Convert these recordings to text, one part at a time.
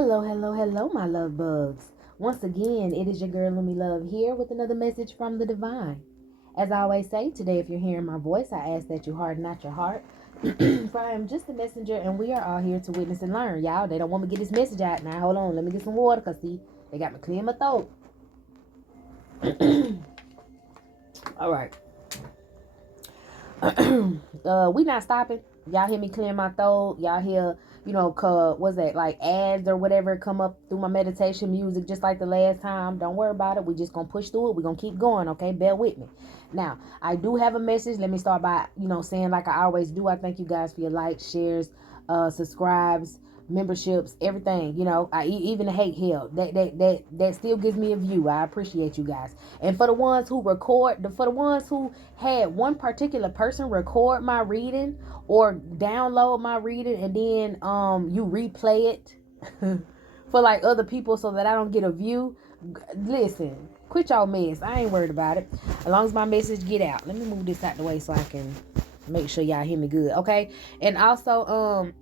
Hello, hello, hello, my love bugs. Once again, it is your girl Lumi Love here with another message from the divine. As I always say, today, if you're hearing my voice, I ask that you harden not your heart. For I am just a messenger, and we are all here to witness and learn. Y'all, they don't want me to get this message out. Now, hold on, let me get some water, because see, they got me clear my throat. All right. We not stopping. Y'all hear me clear my throat. Y'all hear, what's that, like ads or whatever come up through my meditation music just like the last time. Don't worry about it. We just gonna push through it. We gonna keep going, okay? Bear with me. Now, I do have a message. Let me start by, saying like I always do. I thank you guys for your likes, shares, subscribes, memberships, everything. Even the hate, hell, that still gives me a view. I appreciate you guys. And for the ones who for the ones who had one particular person record my reading or download my reading and then you replay it for like other people so that I don't get a view. Listen, quit y'all mess. I ain't worried about it. As long as my message get out. Let me move this out the way so I can make sure y'all hear me good, okay? And also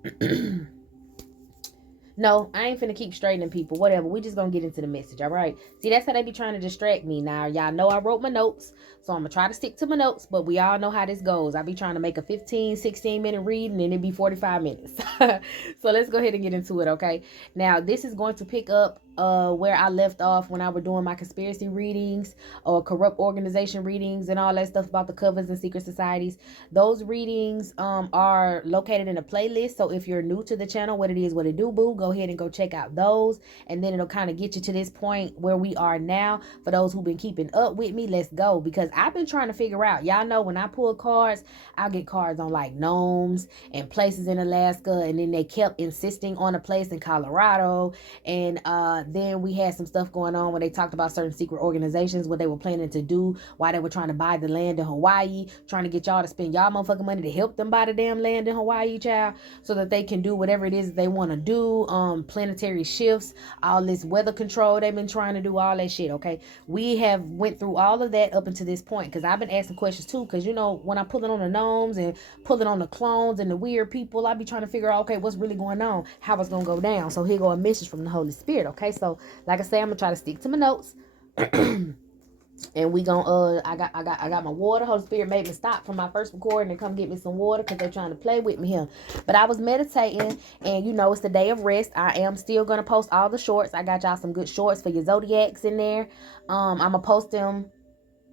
no, I ain't finna keep straightening people. Whatever. We just gonna get into the message, all right? See, that's how they be trying to distract me. Now, y'all know I wrote my notes, so I'm gonna try to stick to my notes, but we all know how this goes. I be trying to make a 15, 16-minute reading, and it be 45 minutes. So let's go ahead and get into it, okay? Now, this is going to pick up where I left off when I were doing my conspiracy readings or corrupt organization readings and all that stuff about the covens and secret societies. Those readings are located in a playlist. So if you're new to the channel, what it is, what it do, boo, go ahead and go check out those. And then it'll kind of get you to this point where we are now. For those who've been keeping up with me, let's go. Because I've been trying to figure out, y'all know when I pull cards, I'll get cards on like gnomes and places in Alaska. And then they kept insisting on a place in Colorado. And then we had some stuff going on where they talked about certain secret organizations, what they were planning to do, why they were trying to buy the land in Hawaii, trying to get y'all to spend y'all motherfucking money to help them buy the damn land in Hawaii, child, so that they can do whatever it is they want to do. Planetary shifts, all this weather control they've been trying to do, all that shit, okay? We have went through all of that up until this point, because I've been asking questions too, because when I pull it on the gnomes and pull it on the clones and the weird people, I be trying to figure out, okay, what's really going on, how it's gonna go down. So here go a message from the Holy Spirit, okay? So like I say, I'm gonna try to stick to my notes. And we gonna I got my water. Holy Spirit made me stop from my first recording and come get me some water because they're trying to play with me here. But I was meditating, and it's the day of rest. I am still gonna post all the shorts. I got y'all some good shorts for your zodiacs in there. I'm gonna post them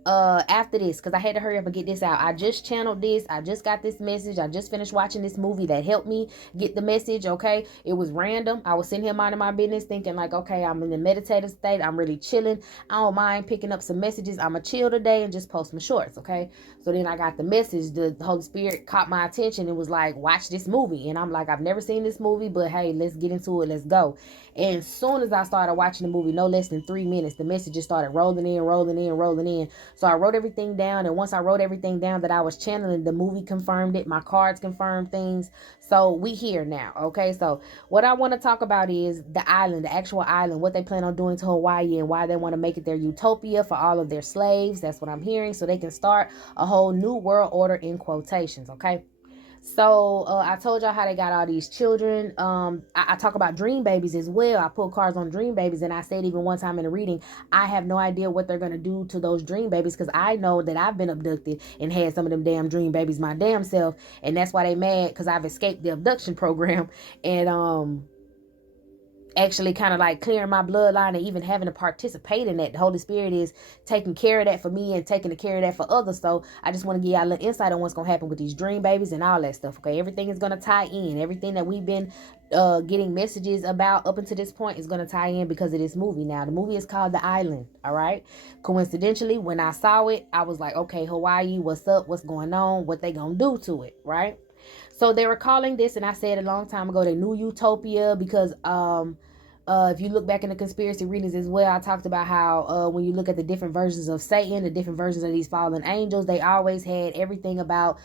after this, because I had to hurry up and get this out. I just channeled this. I just got this message. I just finished watching this movie that helped me get the message, okay? It was random. I was sitting here minding my business thinking like, okay, I'm in the meditative state. I'm really chilling. I don't mind picking up some messages. I'm going to chill today and just post my shorts, okay? So then I got the message. The Holy Spirit caught my attention and was like, watch this movie. And I'm like, I've never seen this movie, but hey, let's get into it. Let's go. And as soon as I started watching the movie, no less than 3 minutes, the messages started rolling in, rolling in, rolling in. So I wrote everything down, and once I wrote everything down that I was channeling, the movie confirmed it. My cards confirmed things. So we here now, okay? So what I want to talk about is the island, the actual island, what they plan on doing to Hawaii, and why they want to make it their utopia for all of their slaves. That's what I'm hearing, so they can start a whole new world order in quotations, okay? So I told y'all how they got all these children. I talk about dream babies as well. I pull cards on dream babies, and I said even one time in a reading, I have no idea what they're going to do to those dream babies, because I know that I've been abducted and had some of them damn dream babies my damn self, and that's why they mad, because I've escaped the abduction program. And actually kind of like clearing my bloodline and even having to participate in that. The Holy Spirit is taking care of that for me and taking care of that for others. So I just want to give y'all a little insight on what's going to happen with these dream babies and all that stuff, okay? Everything is going to tie in. Everything that we've been getting messages about up until this point is going to tie in because of this movie. Now, the movie is called The Island, all right? Coincidentally, when I saw it, I was like, okay, Hawaii, what's up? What's going on? What they going to do to it, right? So they were calling this, and I said a long time ago, the New Utopia, because if you look back in the conspiracy readings as well, I talked about how when you look at the different versions of Satan, the different versions of these fallen angels, they always had everything about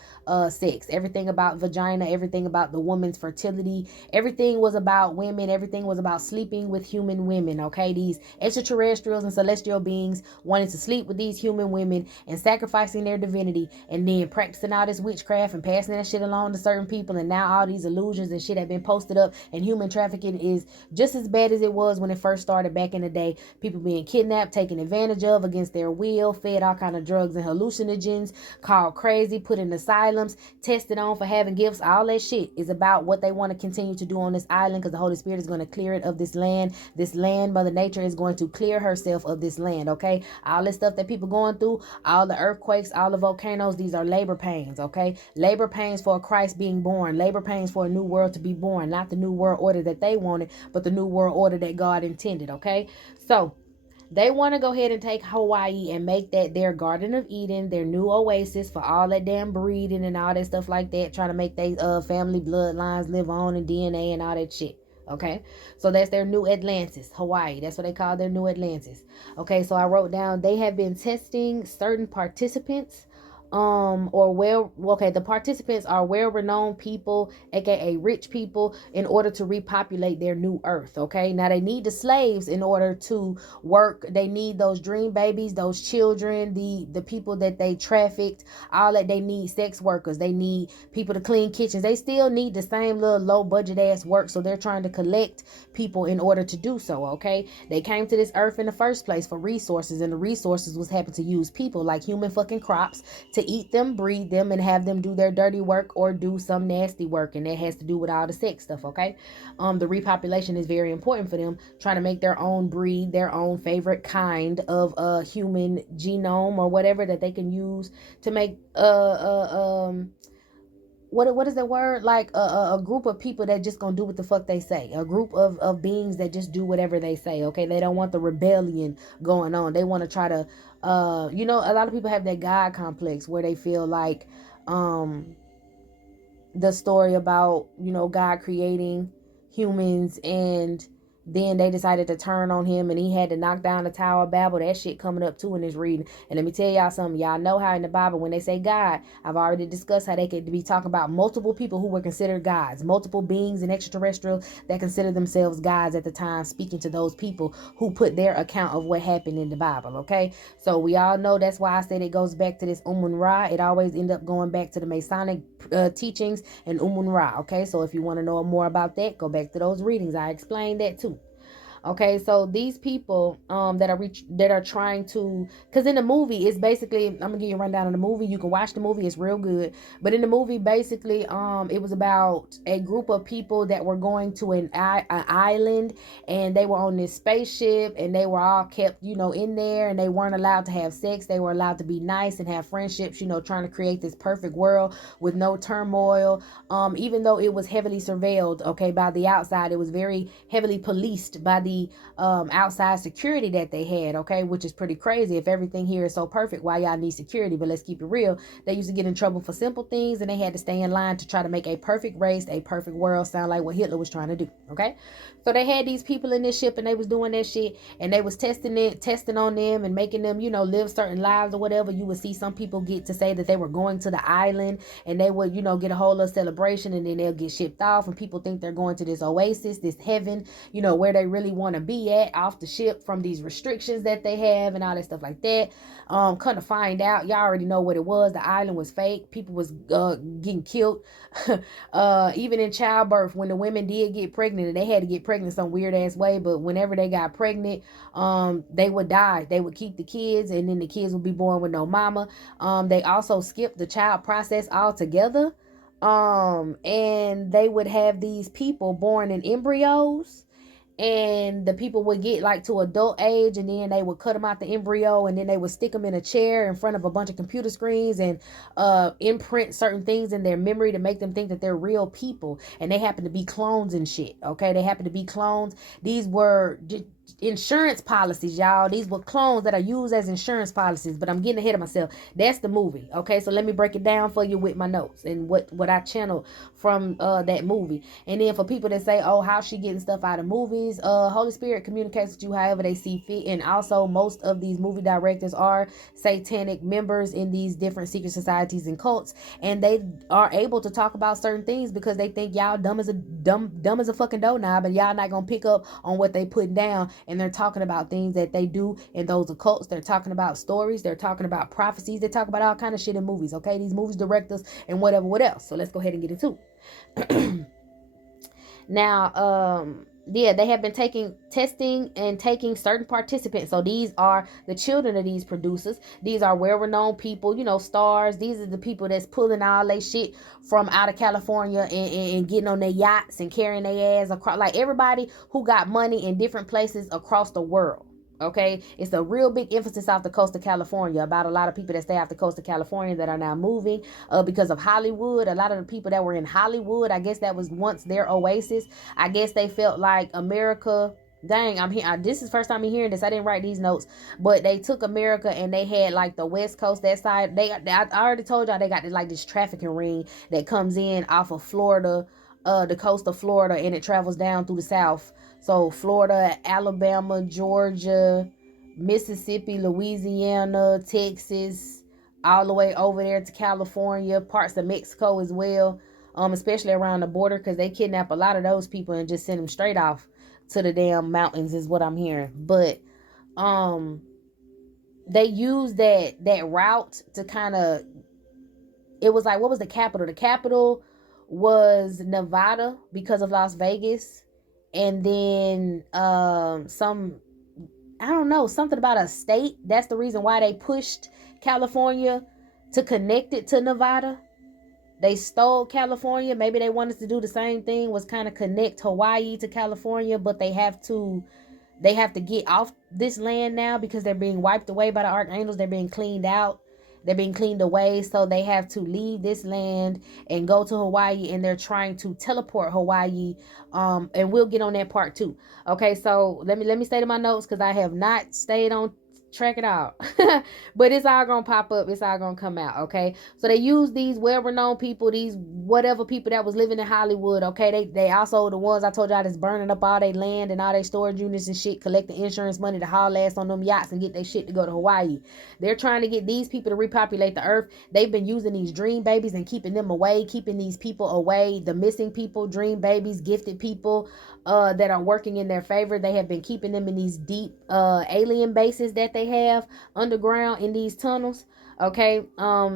sex, everything about vagina, everything about the woman's fertility. Everything was about women. Everything was about sleeping with human women, okay? These extraterrestrials and celestial beings wanted to sleep with these human women and sacrificing their divinity, and then practicing all this witchcraft and passing that shit along to certain people. And now all these illusions and shit have been posted up, and human trafficking is just as bad bad as it was when it first started back in the day. People being kidnapped, taken advantage of against their will, fed all kind of drugs and hallucinogens, called crazy, put in asylums, tested on for having gifts. All that shit is about what they want to continue to do on this island, because the Holy Spirit is going to clear it of this land. This land, Mother Nature is going to clear herself of this land, okay? All this stuff that people going through, all the earthquakes, all the volcanoes, these are labor pains, okay? Labor pains for Christ being born, labor pains for a new world to be born, not the new world order that they wanted, but the new world order that God intended, okay? So they want to go ahead and take Hawaii and make that their Garden of Eden, their new oasis for all that damn breeding and all that stuff like that, trying to make their family bloodlines live on and DNA and all that shit. Okay, so that's their new Atlantis, Hawaii. That's what they call their new Atlantis. Okay, so I wrote down they have been testing certain participants, the participants are well-renowned people, aka rich people, in order to repopulate their new earth. Okay, now they need the slaves in order to work. They need those dream babies, those children, the people that they trafficked, all that. They need sex workers, they need people to clean kitchens. They still need the same little low budget ass work, so they're trying to collect people in order to do so. Okay, they came to this earth in the first place for resources, and the resources was happen to use people like human fucking crops to eat them, breed them, and have them do their dirty work or do some nasty work, and that has to do with all the sex stuff. Okay, the repopulation is very important for them, trying to make their own breed, their own favorite kind of human genome or whatever that they can use to make what is the word, like a group of people that just gonna do what the fuck they say, a group of beings that just do whatever they say. Okay, they don't want the rebellion going on. They want to try to a lot of people have that God complex where they feel like the story about God creating humans, and then they decided to turn on him, and he had to knock down the Tower of Babel. That shit coming up too in this reading. And let me tell y'all something. Y'all know how in the Bible, when they say God, I've already discussed how they could be talking about multiple people who were considered gods, multiple beings and extraterrestrials that considered themselves gods at the time, speaking to those people who put their account of what happened in the Bible. Okay, so we all know that's why I said it goes back to this Ra. It always end up going back to the Masonic teachings and Ra. Okay, so if you want to know more about that, go back to those readings. I explained that too. Okay, so these people that are trying to, because in the movie it's basically, I'm gonna give you a rundown of the movie. You can watch the movie, it's real good. But in the movie, basically it was about a group of people that were going to an island, and they were on this spaceship, and they were all kept in there, and they weren't allowed to have sex. They were allowed to be nice and have friendships, trying to create this perfect world with no turmoil. Even though it was heavily surveilled, okay, by the outside, it was very heavily policed by the outside security that they had, okay, which is pretty crazy. If everything here is so perfect, why y'all need security? But let's keep it real. They used to get in trouble for simple things, and they had to stay in line to try to make a perfect race, a perfect world sound like what Hitler was trying to do. Okay, so they had these people in this ship, and they was doing that shit, and they was testing on them and making them live certain lives or whatever. You would see some people get to say that they were going to the island, and they would get a whole little celebration, and then they'll get shipped off, and people think they're going to this oasis, this heaven, where they really want to be at, off the ship from these restrictions that they have and all that stuff like that. Come to find out, y'all already know what it was. The island was fake. People was getting killed. Even in childbirth, when the women did get pregnant, and they had to get pregnant some weird ass way, but whenever they got pregnant, they would die. They would keep the kids, and then the kids would be born with no mama. They also skipped the child process altogether. And they would have these people born in embryos, and the people would get like to adult age, and then they would cut them out the embryo, and then they would stick them in a chair in front of a bunch of computer screens, and imprint certain things in their memory to make them think that they're real people, and they happen to be clones and shit. Okay, they happen to be clones. These were insurance policies, y'all. These were clones that are used as insurance policies, but I'm getting ahead of myself. That's the movie. Okay, so let me break it down for you with my notes and what I channeled from that movie. And then for people that say, oh, how's she getting stuff out of movies, Holy Spirit communicates with you however they see fit. And also, most of these movie directors are satanic members in these different secret societies and cults, and they are able to talk about certain things because they think y'all dumb as a fucking doorknob, and y'all not gonna pick up on what they putting down. And they're talking about things that they do in those occults. They're talking about stories. They're talking about prophecies. They talk about all kind of shit in movies. Okay, these movies directors and whatever, what else. So let's go ahead and get into it. Now, yeah, they have been testing and taking certain participants. So these are the children of these producers. These are well-renowned people, you know, stars. These are the people that's pulling all their shit from out of California and getting on their yachts and carrying their ass across, like everybody who got money in different places across the world. Okay, it's a real big emphasis off the coast of California about a lot of people that stay off the coast of California that are now moving because of Hollywood. A lot of the people that were in Hollywood, I guess that was once their oasis. I guess they felt like America. Dang, I'm here. This is the first time I'm hearing this. I didn't write these notes, but they took America and they had like the West Coast, that side. I already told y'all they got like this trafficking ring that comes in off of Florida, the coast of Florida, and it travels down through the South. So Florida, Alabama, Georgia, Mississippi, Louisiana, Texas, all the way over there to California, parts of Mexico as well. Especially around the border, because they kidnap a lot of those people and just send them straight off to the damn mountains, is what I'm hearing. But they use that route to kind of, it was like, what was the capital? The capital was Nevada because of Las Vegas, and then some, I don't know, something about a state. That's the reason why they pushed California to connect it to Nevada. They stole California. Maybe they wanted to do the same thing, was kind of connect Hawaii to California, but they have to get off this land now because they're being wiped away by the archangels. They're being cleaned out. They're being cleaned away. So they have to leave this land and go to Hawaii, and they're trying to teleport Hawaii. And we'll get on that part too. Okay, so let me stay to my notes because I have not stayed on track it out. But it's all gonna pop up, it's all gonna come out. Okay, so they use these well-renowned people, these whatever people that was living in Hollywood. Okay, they also the ones I told y'all that's burning up all their land and all their storage units and shit, collecting insurance money to haul ass on them yachts and get their shit to go to Hawaii. They're trying to get these people to repopulate the earth. They've been using these dream babies and keeping them away, keeping these people away, the missing people, dream babies, gifted people that are working in their favor. They have been keeping them in these deep alien bases that they have underground in these tunnels. Okay,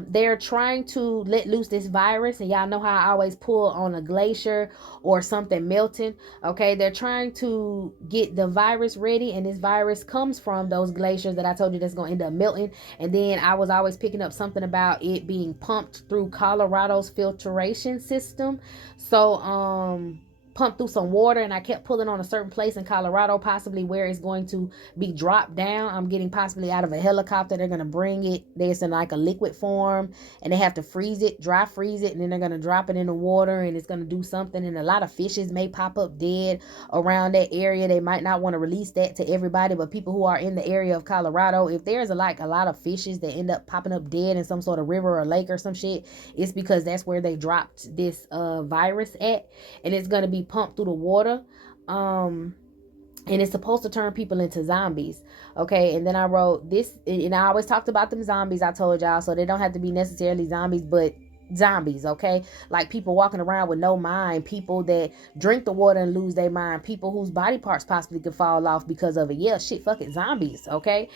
they're trying to let loose this virus, and y'all know how I always pull on a glacier or something melting. Okay, they're trying to get the virus ready, and this virus comes from those glaciers that I told you that's gonna end up melting. And then I was always picking up something about it being pumped through Colorado's filtration system. So pumped through some water, and I kept pulling on a certain place in Colorado, possibly where it's going to be dropped down. I'm getting possibly out of a helicopter. They're going to bring it. There's in like a liquid form, and they have to freeze it, dry freeze it, and then they're going to drop it in the water, and it's going to do something. And a lot of fishes may pop up dead around that area. They might not want to release that to everybody, but people who are in the area of Colorado, if there's a lot of fishes that end up popping up dead in some sort of river or lake or some shit, it's because that's where they dropped this virus at, and it's going to be pumped through the water. And it's supposed to turn people into zombies. Okay, and then I wrote this, and I always talked about them zombies, I told y'all, so they don't have to be necessarily zombies, but zombies. Okay, like people walking around with no mind, people that drink the water and lose their mind, people whose body parts possibly could fall off because of it. Yeah, shit, fuck it, zombies. Okay.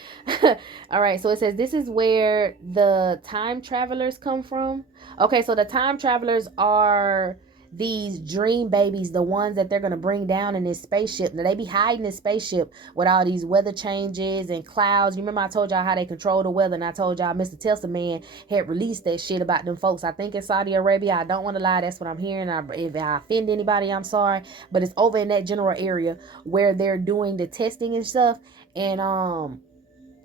All right, so it says this is where the time travelers come from. Okay, so the time travelers are these dream babies, the ones that they're going to bring down in this spaceship. Now they be hiding this spaceship with all these weather changes and clouds. You remember I told y'all how they control the weather, and I told y'all Mr. Tesla Man had released that shit about them folks, I think in Saudi Arabia. I don't want to lie, that's what I'm hearing. If I offend anybody, I'm sorry, but it's over in that general area where they're doing the testing and stuff, and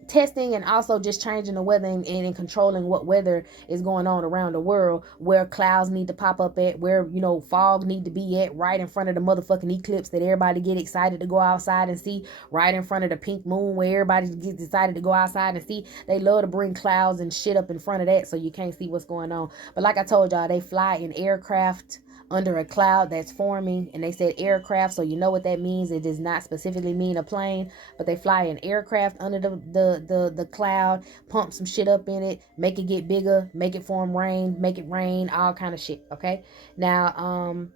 testing and also just changing the weather and controlling what weather is going on around the world, where clouds need to pop up at, where fog need to be at, right in front of the motherfucking eclipse that everybody get excited to go outside and see, right in front of the pink moon where everybody gets excited to go outside and see. They love to bring clouds and shit up in front of that so you can't see what's going on. But like I told y'all, they fly in aircraft under a cloud that's forming, and they said aircraft, so you know what that means. It does not specifically mean a plane, but they fly an aircraft under the cloud, pump some shit up in it, make it get bigger, make it form rain, make it rain, all kind of shit. Okay, now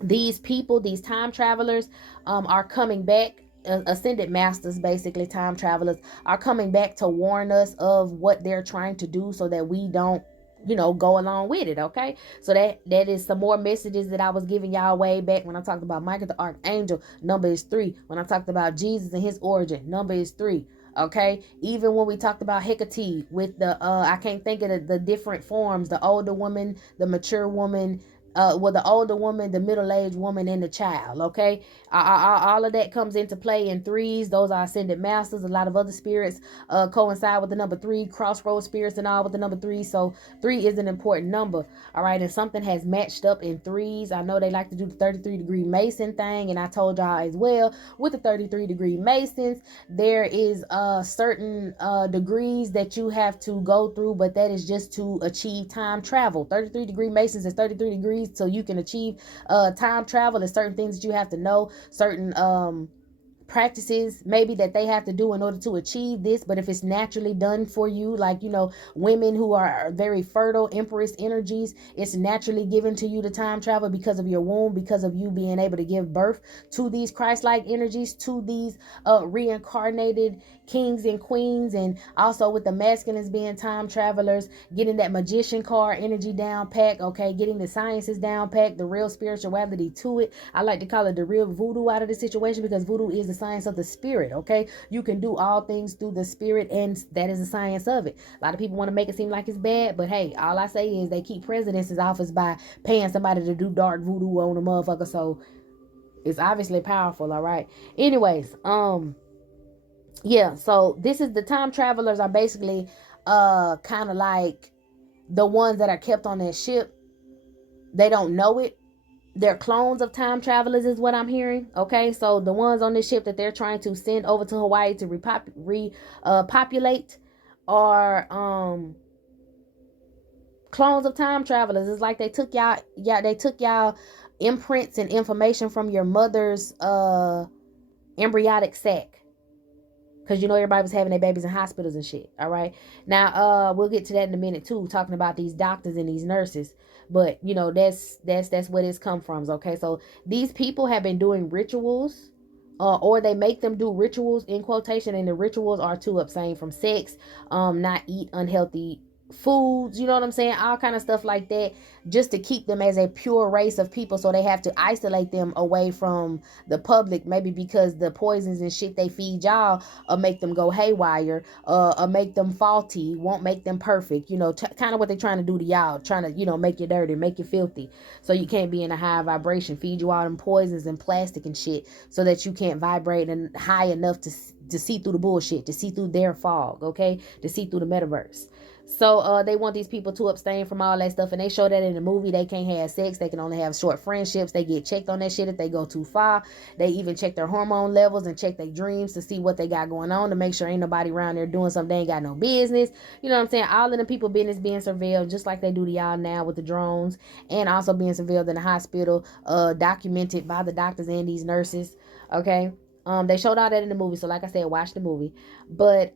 these people, these time travelers, are coming back. Ascended masters, basically time travelers, are coming back to warn us of what they're trying to do so that we don't go along with it. Okay, so that is some more messages that I was giving y'all way back when I talked about Michael the Archangel. Number is 3. When I talked about Jesus and his origin, number is 3. Okay, even when we talked about Hecate with the I can't think of the different forms, the older woman, the mature woman, the older woman, the middle-aged woman, and the child. Okay, all of that comes into play in 3s. Those are ascended masters. A lot of other spirits coincide with the number 3, crossroad spirits and all with the number 3. So 3 is an important number. All right, and something has matched up in 3s. I know they like to do the 33-degree Mason thing, and I told y'all as well, with the 33-degree Masons, there is certain degrees that you have to go through, but that is just to achieve time travel. 33-degree Masons is 33 degrees so you can achieve time travel. There's certain things that you have to know, certain practices maybe that they have to do in order to achieve this. But if it's naturally done for you, like women who are very fertile, empress energies, it's naturally given to you to time travel because of your womb, because of you being able to give birth to these Christ-like energies, to these reincarnated kings and queens. And also with the masculines being time travelers, getting that magician card energy down pack. Okay, getting the sciences down pack, the real spirituality to it. I like to call it the real voodoo out of the situation, because voodoo is the science of the spirit. Okay, you can do all things through the spirit, and that is the science of it. A lot of people want to make it seem like it's bad, but hey, all I say is they keep presidents in office by paying somebody to do dark voodoo on a motherfucker. So it's obviously powerful. All right, anyways, yeah, so this is the time travelers are basically kind of like the ones that are kept on that ship. They don't know it. They're clones of time travelers is what I'm hearing. Okay, so the ones on this ship that they're trying to send over to Hawaii to repopulate are clones of time travelers. It's like they took y'all imprints and information from your mother's embryonic sac, because everybody was having their babies in hospitals and shit. All right, now we'll get to that in a minute too, talking about these doctors and these nurses. But that's where this come from. Okay, so these people have been doing rituals, or they make them do rituals in quotation, and the rituals are to abstain from sex, not eat unhealthy foods, you know what I'm saying, all kind of stuff like that, just to keep them as a pure race of people. So they have to isolate them away from the public, maybe because the poisons and shit they feed y'all make them go haywire, make them faulty, won't make them perfect, kind of what they're trying to do to y'all, trying to make you dirty, make you filthy, so you can't be in a high vibration, feed you all them poisons and plastic and shit, so that you can't vibrate and high enough to see through the bullshit, to see through their fog. Okay, to see through the metaverse. So they want these people to abstain from all that stuff, and they show that in the movie. They can't have sex, they can only have short friendships, they get checked on that shit if they go too far. They even check their hormone levels and check their dreams to see what they got going on, to make sure ain't nobody around there doing something they ain't got no business. You know what I'm saying? All of the people business being surveilled, just like they do to y'all now with the drones, and also being surveilled in the hospital, documented by the doctors and these nurses. Okay, they showed all that in the movie, so like I said, watch the movie. But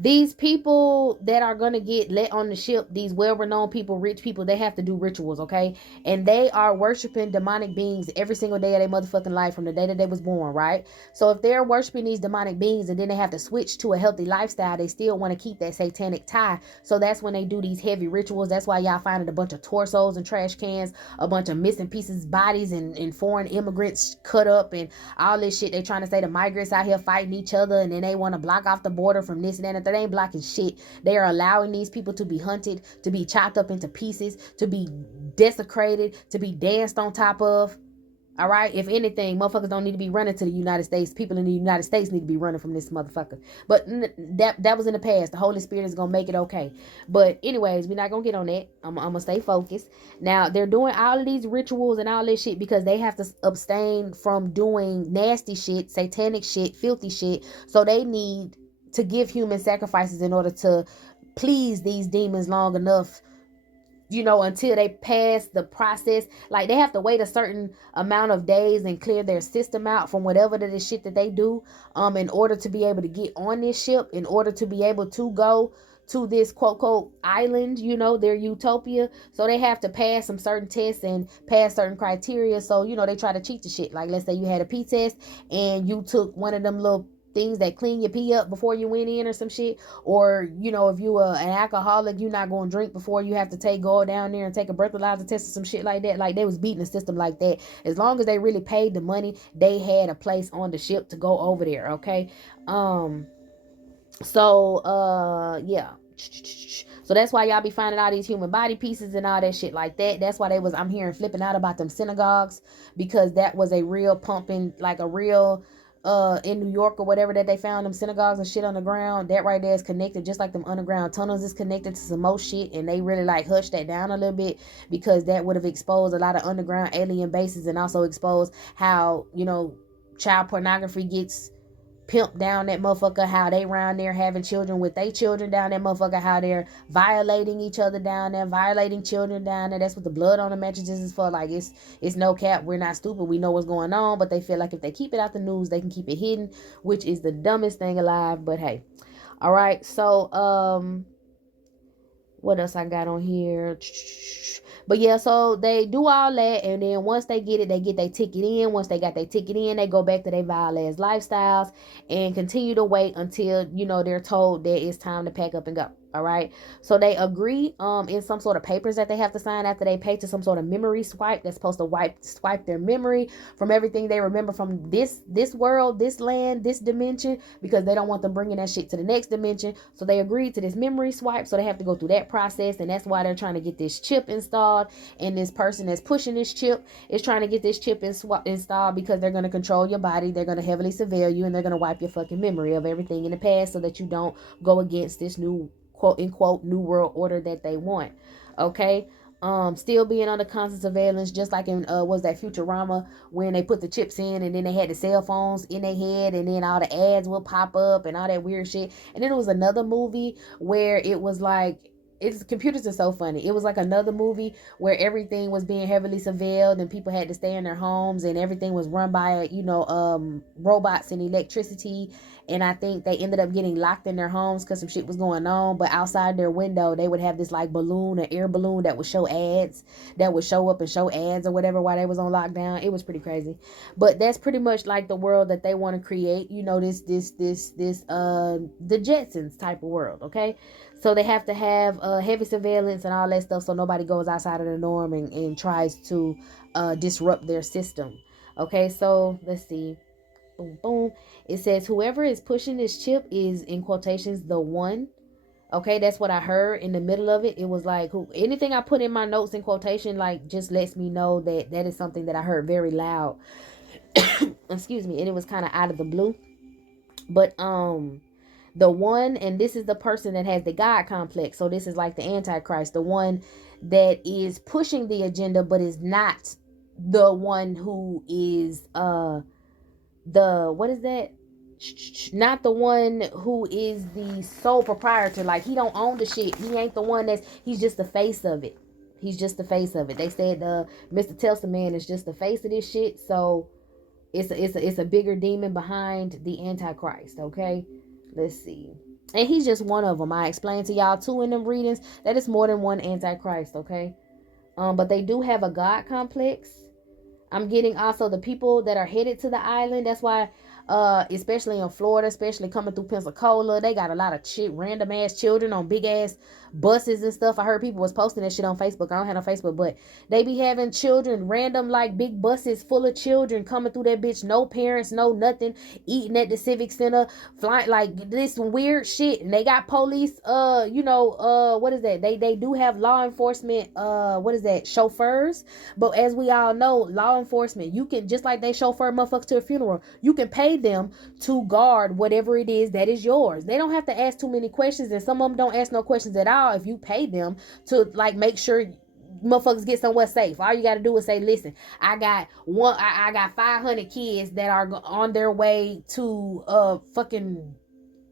these people that are going to get let on the ship, these well-renowned people, rich people, they have to do rituals. Okay, and they are worshiping demonic beings every single day of their motherfucking life, from the day that they was born, right? So if they're worshiping these demonic beings and then they have to switch to a healthy lifestyle, they still want to keep that satanic tie. So that's when they do these heavy rituals. That's why y'all finding a bunch of torsos and trash cans, a bunch of missing pieces, bodies, and foreign immigrants cut up, and all this shit. They trying to say the migrants out here fighting each other, and then they want to block off the border from this and that. They ain't blocking shit. They are allowing these people to be hunted, to be chopped up into pieces, to be desecrated, to be danced on top of. All right, if anything, motherfuckers don't need to be running to the United States. People in the United States need to be running from this motherfucker. But that was in the past. The Holy Spirit is gonna make it okay. But anyways, we're not gonna get on that. I'm gonna stay focused. Now they're doing all of these rituals and all this shit because they have to abstain from doing nasty shit, satanic shit, filthy shit. So they need to give human sacrifices in order to please these demons long enough, until they pass the process. Like, they have to wait a certain amount of days and clear their system out from whatever that is shit that they do, in order to be able to get on this ship, in order to be able to go to this quote quote island, their utopia. So they have to pass some certain tests and pass certain criteria. So they try to cheat the shit. Like, let's say you had a P test and you took one of them little things that clean your pee up before you went in or some shit. Or, you know, if you an alcoholic, you're not going to drink before you have to go down there and take a breathalyzer test or some shit like that. Like, they was beating the system like that. As long as they really paid the money, they had a place on the ship to go over there, okay? Yeah. So that's why y'all be finding all these human body pieces and all that shit like that. That's why I'm hearing flipping out about them synagogues, because that was a real pumping, like a real in New York or whatever, that they found them synagogues and shit on the ground. That right there is connected, just like them underground tunnels is connected to some more shit, and they really like hushed that down a little bit, because that would have exposed a lot of underground alien bases, and also exposed how, you know, child pornography gets pimp down that motherfucker, how they around there having children with they children down that motherfucker, how they're violating each other down there, violating children down there. That's what the blood on the mattresses is for. Like, it's no cap. We're not stupid. We know what's going on, but they feel like if they keep it out the news, they can keep it hidden, which is the dumbest thing alive. But hey, all right. So what else I got on here? But yeah, so they do all that, and then once they get it, they get their ticket in. Once they got their ticket in, they go back to their vile ass lifestyles and continue to wait until, you know, they're told that it's time to pack up and go. All right. So they agree in some sort of papers that they have to sign after they pay to some sort of memory swipe that's supposed to swipe their memory from everything they remember from this world, this land, this dimension, because they don't want them bringing that shit to the next dimension. So they agreed to this memory swipe, so they have to go through that process, and that's why they're trying to get this chip installed. And this person that's pushing this chip is trying to get this chip installed, because they're going to control your body, they're going to heavily surveil you, and they're going to wipe your fucking memory of everything in the past, so that you don't go against this new quote unquote new world order that they want. Okay. Still being under constant surveillance, just like in was that Futurama, when they put the chips in and then they had the cell phones in their head, and then all the ads will pop up and all that weird shit. And then it was another movie where it was like, it's computers are so funny. It was like another movie where everything was being heavily surveilled, and people had to stay in their homes, and everything was run by, you know, robots and electricity. And I think they ended up getting locked in their homes because some shit was going on. But outside their window, they would have this like balloon, an air balloon that would show ads, that would show up and show ads or whatever while they was on lockdown. It was pretty crazy. But that's pretty much like the world that they want to create. You know, this the Jetsons type of world. Okay. So they have to have heavy surveillance and all that stuff, so nobody goes outside of the norm and tries to disrupt their system. Okay, so let's see. Boom, boom. It says whoever is pushing this chip is, in quotations, the one. Okay, that's what I heard in the middle of it. It was like, anything I put in my notes in quotation, like, just lets me know that that is something that I heard very loud. Excuse me. And it was kind of out of the blue. But the one, and this is the person that has the God complex. So this is like the Antichrist, the one that is pushing the agenda, but is not the one who is what is that? Not the one who is the sole proprietor. Like, he don't own the shit. He ain't the one he's just the face of it. He's just the face of it. They said Mr. Telsa Man is just the face of this shit. So it's a bigger demon behind the Antichrist. Okay, let's see. And he's just one of them. I explained to y'all too in them readings that it's more than one Antichrist. Okay, but they do have a God complex. I'm getting also the people that are headed to the island. That's why, especially in Florida, especially coming through Pensacola, they got a lot of shit, random ass children on big ass buses and stuff. I heard people was posting that shit on Facebook. I don't have no Facebook, but they be having children, random like big buses full of children coming through that bitch. No parents, no nothing, eating at the Civic Center, flying like this weird shit. And they got police, what is that? They do have law enforcement, chauffeurs. But as we all know, law enforcement, you can, just like they chauffeur motherfuckers to a funeral, you can pay them to guard whatever it is that is yours. They don't have to ask too many questions, and some of them don't ask no questions at all if you pay them to like make sure motherfuckers get somewhere safe. All you got to do is say, listen, I got 500 kids that are on their way to fucking,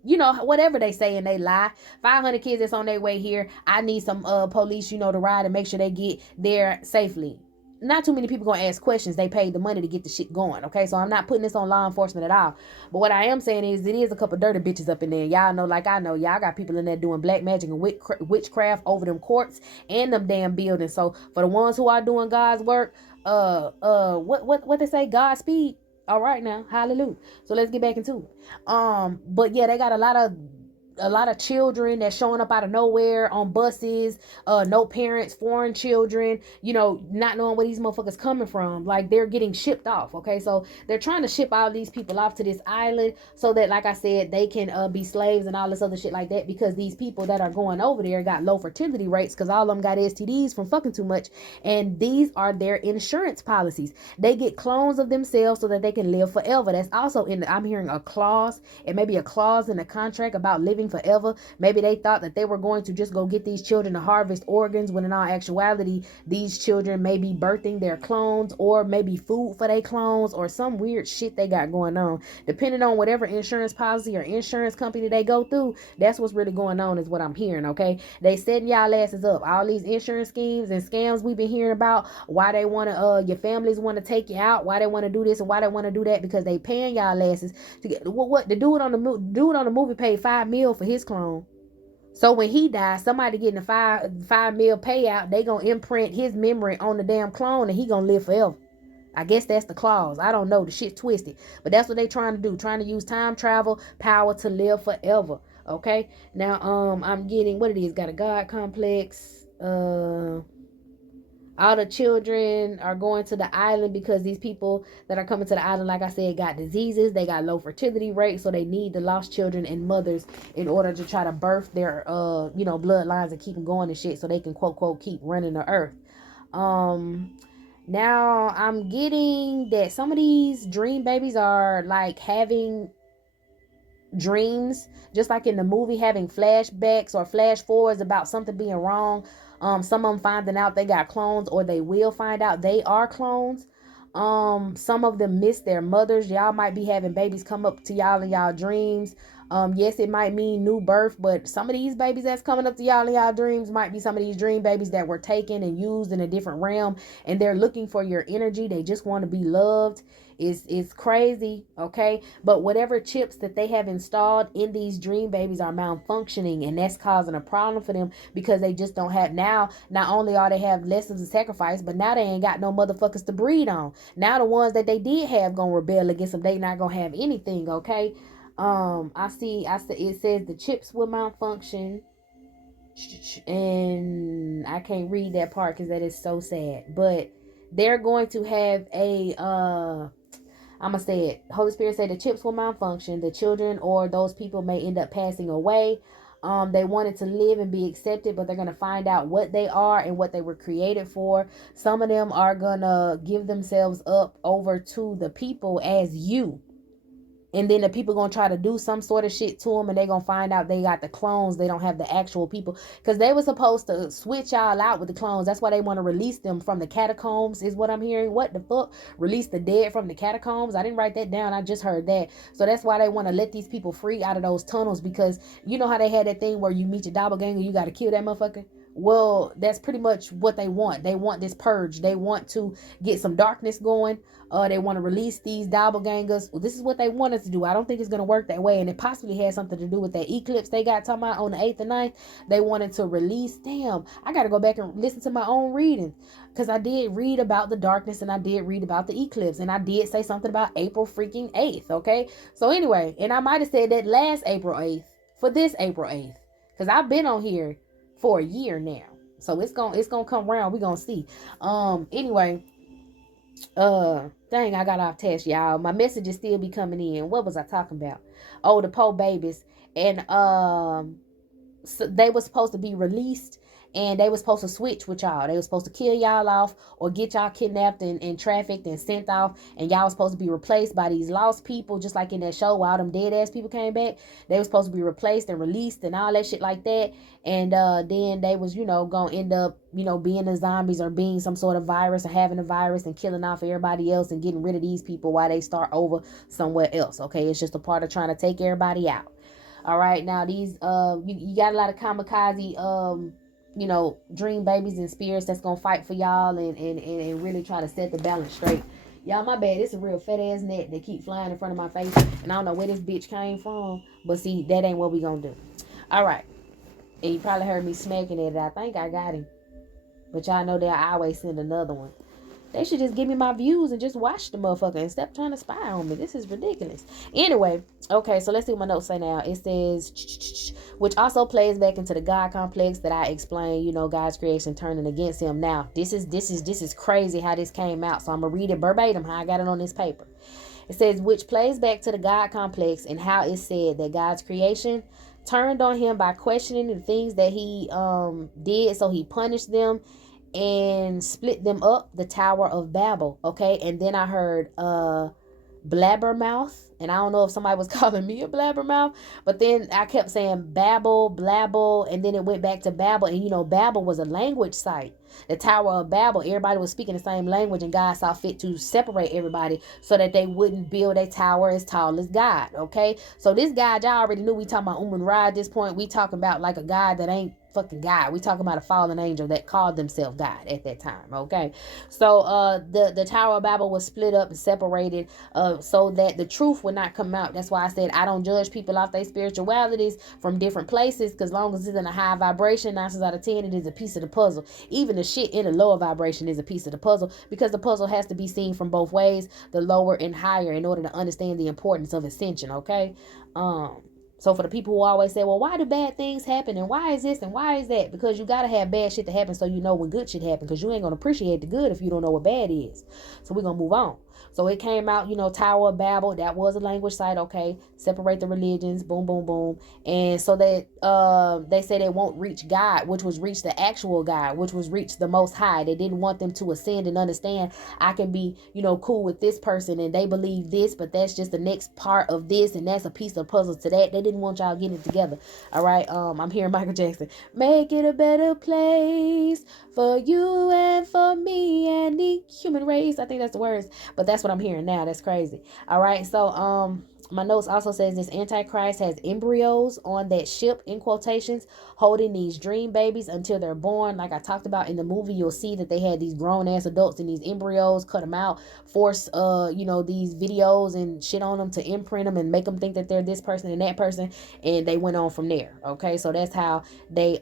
you know, whatever they say and they lie. 500 kids that's on their way here. I need some police, you know, to ride and make sure they get there safely. Not too many people gonna ask questions. They paid the money to get the shit going. Okay, so I'm not putting this on law enforcement at all. But what I am saying is, it is a couple dirty bitches up in there. Y'all know, like I know, y'all got people in there doing black magic and witchcraft over them courts and them damn buildings. So for the ones who are doing God's work, what they say, Godspeed. All right now, hallelujah. So let's get back into it. But yeah, they got a lot of children that's showing up out of nowhere on buses, no parents, foreign children, not knowing where these motherfuckers coming from. Like, they're getting shipped off. Okay, so they're trying to ship all these people off to this island so that, like I said, they can be slaves and all this other shit like that, because these people that are going over there got low fertility rates because all of them got STDs from fucking too much, and these are their insurance policies. They get clones of themselves so that they can live forever. That's also I'm hearing a clause. It may be a clause in the contract about living forever. Maybe they thought that they were going to just go get these children to harvest organs, when in all actuality these children may be birthing their clones, or maybe food for their clones, or some weird shit they got going on. Depending on whatever insurance policy or insurance company they go through, that's what's really going on, is what I'm hearing. Okay, they setting y'all asses up. All these insurance schemes and scams we've been hearing about, why they want to your families want to take you out, why they want to do this and why they want to do that, because they paying y'all asses to get what the dude on the movie paid $5 million for his clone. So when he dies, somebody getting a five mil payout, they gonna imprint his memory on the damn clone, and he gonna live forever. I guess that's the clause. I don't know. The shit twisted, but that's what they trying to do. Trying to use time travel power to live forever. Okay. Now I'm getting what it is. Got a God complex. All the children are going to the island because these people that are coming to the island, like I said, got diseases. They got low fertility rates, so they need the lost children and mothers in order to try to birth their bloodlines and keep them going and shit, so they can quote quote keep running the earth. Now I'm getting that some of these dream babies are like having dreams, just like in the movie, having flashbacks or flash forwards about something being wrong. Some of them finding out they got clones, or they will find out they are clones. Some of them miss their mothers. Y'all might be having babies come up to y'all in y'all dreams. Yes, it might mean new birth, but some of these babies that's coming up to y'all in y'all dreams might be some of these dream babies that were taken and used in a different realm, and they're looking for your energy. They just want to be loved. It's crazy, okay? But whatever chips that they have installed in these dream babies are malfunctioning, and that's causing a problem for them, because they just don't have, now not only are they have less of a sacrifice, but now they ain't got no motherfuckers to breed on. Now the ones that they did have gonna rebel against them. They not gonna have anything, okay? I see it says the chips will malfunction, and I can't read that part because that is so sad. But they're going to have a I'm gonna say it. Holy Spirit said the chips will malfunction. The children or those people may end up passing away. They wanted to live and be accepted, but they're gonna find out what they are and what they were created for. Some of them are gonna give themselves up over to the people as you. And then the people gonna try to do some sort of shit to them, and they gonna find out they got the clones. They don't have the actual people, because they were supposed to switch y'all out with the clones. That's why they want to release them from the catacombs, is what I'm hearing. What the fuck? Release the dead from the catacombs? I didn't write that down. I just heard that. So that's why they want to let these people free out of those tunnels, because you know how they had that thing where you meet your doppelganger, you got to kill that motherfucker. Well, that's pretty much what they want. They want this purge. They want to get some darkness going. They want to release these doppelgangers. Well, this is what they want us to do. I don't think it's going to work that way. And it possibly has something to do with that eclipse they got talking about on the 8th and 9th. They wanted to release. Damn, I got to go back and listen to my own reading, because I did read about the darkness and I did read about the eclipse. And I did say something about April freaking 8th. Okay. So anyway, and I might have said that last April 8th for this April 8th, because I've been on here for a year now. So it's gonna come around. We're gonna see. Anyway, dang, I got off task, y'all. My messages still be coming in. What was I talking about? Oh, the poor babies. And so they were supposed to be released, and they were supposed to switch with y'all. They were supposed to kill y'all off or get y'all kidnapped and trafficked and sent off, and y'all was supposed to be replaced by these lost people, just like in that show where all them dead ass people came back. They were supposed to be replaced and released and all that shit like that. And then they was, gonna end up, being the zombies or being some sort of virus or having a virus and killing off everybody else and getting rid of these people while they start over somewhere else. Okay, it's just a part of trying to take everybody out. All right, now these you got a lot of kamikaze dream babies and spirits that's gonna fight for y'all and really try to set the balance straight. Y'all, my bad. It's a real fat ass net that keep flying in front of my face, and I don't know where this bitch came from, but see, that ain't what we gonna do. All right, and you probably heard me smacking at it. I think I got him, but y'all know that I always send another one. They should just give me my views and just watch the motherfucker and stop trying to spy on me. This is ridiculous. Anyway, okay, so let's see what my notes say now. It says, which also plays back into the God complex that I explained, God's creation turning against him. Now, this is crazy how this came out. So I'm gonna read it verbatim, how I got it on this paper. It says, which plays back to the God complex and how it's said that God's creation turned on him by questioning the things that he did, so he punished them and split them up, the Tower of Babel. Okay, and then I heard blabbermouth, and I don't know if somebody was calling me a blabbermouth, but then I kept saying babble, blabble, and then it went back to Babel. And Babel was a language site. The Tower of Babel, everybody was speaking the same language, and God saw fit to separate everybody so that they wouldn't build a tower as tall as God. Okay, so this God, y'all already knew we talking about Ra at this point. We talking about like a God that ain't fucking God. We talking about a fallen angel that called themselves God at that time. Okay, so the Tower of Babel was split up and separated so that the truth would not come out. That's why I said I don't judge people off their spiritualities from different places, because long as it's in a high vibration, 9 times out of 10 it is a piece of the puzzle. Even the shit in a lower vibration is a piece of the puzzle, because the puzzle has to be seen from both ways, the lower and higher, in order to understand the importance of ascension. Okay, so for the people who always say, well, why do bad things happen, and why is this and why is that? Because you gotta have bad shit to happen so you know when good shit happen, because you ain't gonna appreciate the good if you don't know what bad is. So we're gonna move on. So it came out, Tower of Babel, that was a language site. Okay, separate the religions, boom, boom, boom. And so that they said they won't reach God, which was reach the actual God, which was reach the Most High. They didn't want them to ascend and understand I can be, cool with this person and they believe this, but that's just the next part of this, and that's a piece of puzzle to that. They didn't want y'all getting it together. All right. I'm hearing Michael Jackson, make it a better place for you and for me and the human race. I think that's the words, but that's what I'm hearing now. That's crazy. All right. So my notes also says this Antichrist has embryos on that ship, in quotations, holding these dream babies until they're born. Like I talked about in the movie, you'll see that they had these grown ass adults and these embryos, cut them out, force these videos and shit on them to imprint them and make them think that they're this person and that person, and they went on from there. Okay, so that's how they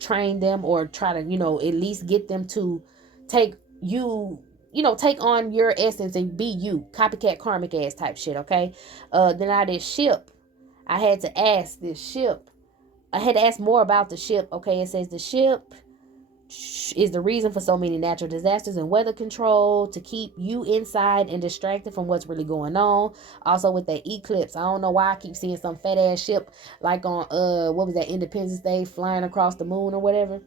train them, or try to at least get them to take take on your essence and be you, copycat karmic ass type shit. Okay, then this ship, I had to ask more about the ship. Okay, it says the ship is the reason for so many natural disasters and weather control, to keep you inside and distracted from what's really going on. Also with that eclipse, I don't know why I keep seeing some fat ass ship like on what was that, Independence Day, flying across the moon or whatever.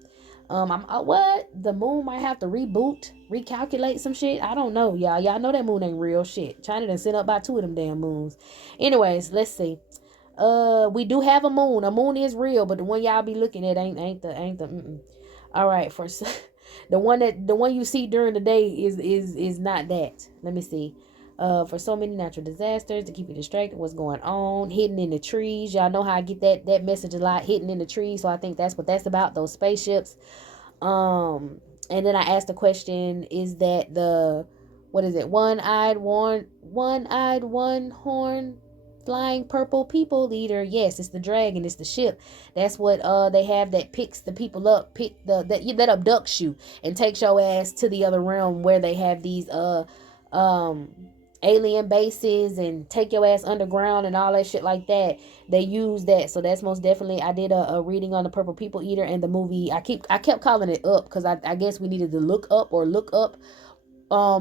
What? The moon might have to recalculate some shit. I don't know, y'all. Y'all know that moon ain't real shit. China done sent up by 2 of them damn moons. Anyways, let's see. We do have a moon. A moon is real, but the one y'all be looking at ain't the. All right, for the one you see during the day is not that. Let me see. For so many natural disasters, to keep you distracted, what's going on, hidden in the trees. Y'all know how I get that message a lot, hidden in the trees. So I think that's what that's about, those spaceships. And then I asked the question, is that the, what is it, one-eyed, one-horn flying purple people leader? Yes, it's the dragon, it's the ship. That's what they have that picks the people up, that abducts you and takes your ass to the other realm, where they have these alien bases and take your ass underground and all that shit like that. They use that. So that's most definitely, I did a reading on the purple people eater, and the movie, I kept calling it Up, because I guess we needed to look up,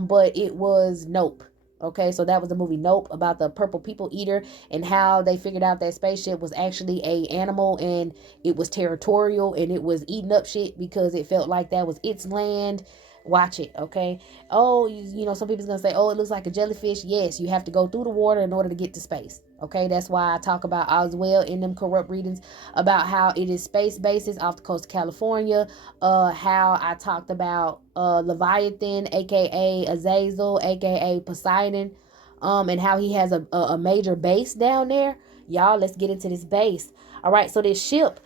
but it was Nope. Okay, so that was the movie Nope, about the purple people eater and how they figured out that spaceship was actually a animal, and it was territorial, and it was eating up shit because it felt like that was its land. Watch it, okay? Oh, some people's gonna say, oh, it looks like a jellyfish. Yes, you have to go through the water in order to get to space. Okay, that's why I talk about as well in them corrupt readings about how it is space bases off the coast of California. How I talked about Leviathan, aka Azazel, aka Poseidon, and how he has a major base down there. Y'all, let's get into this base. All right, so this ship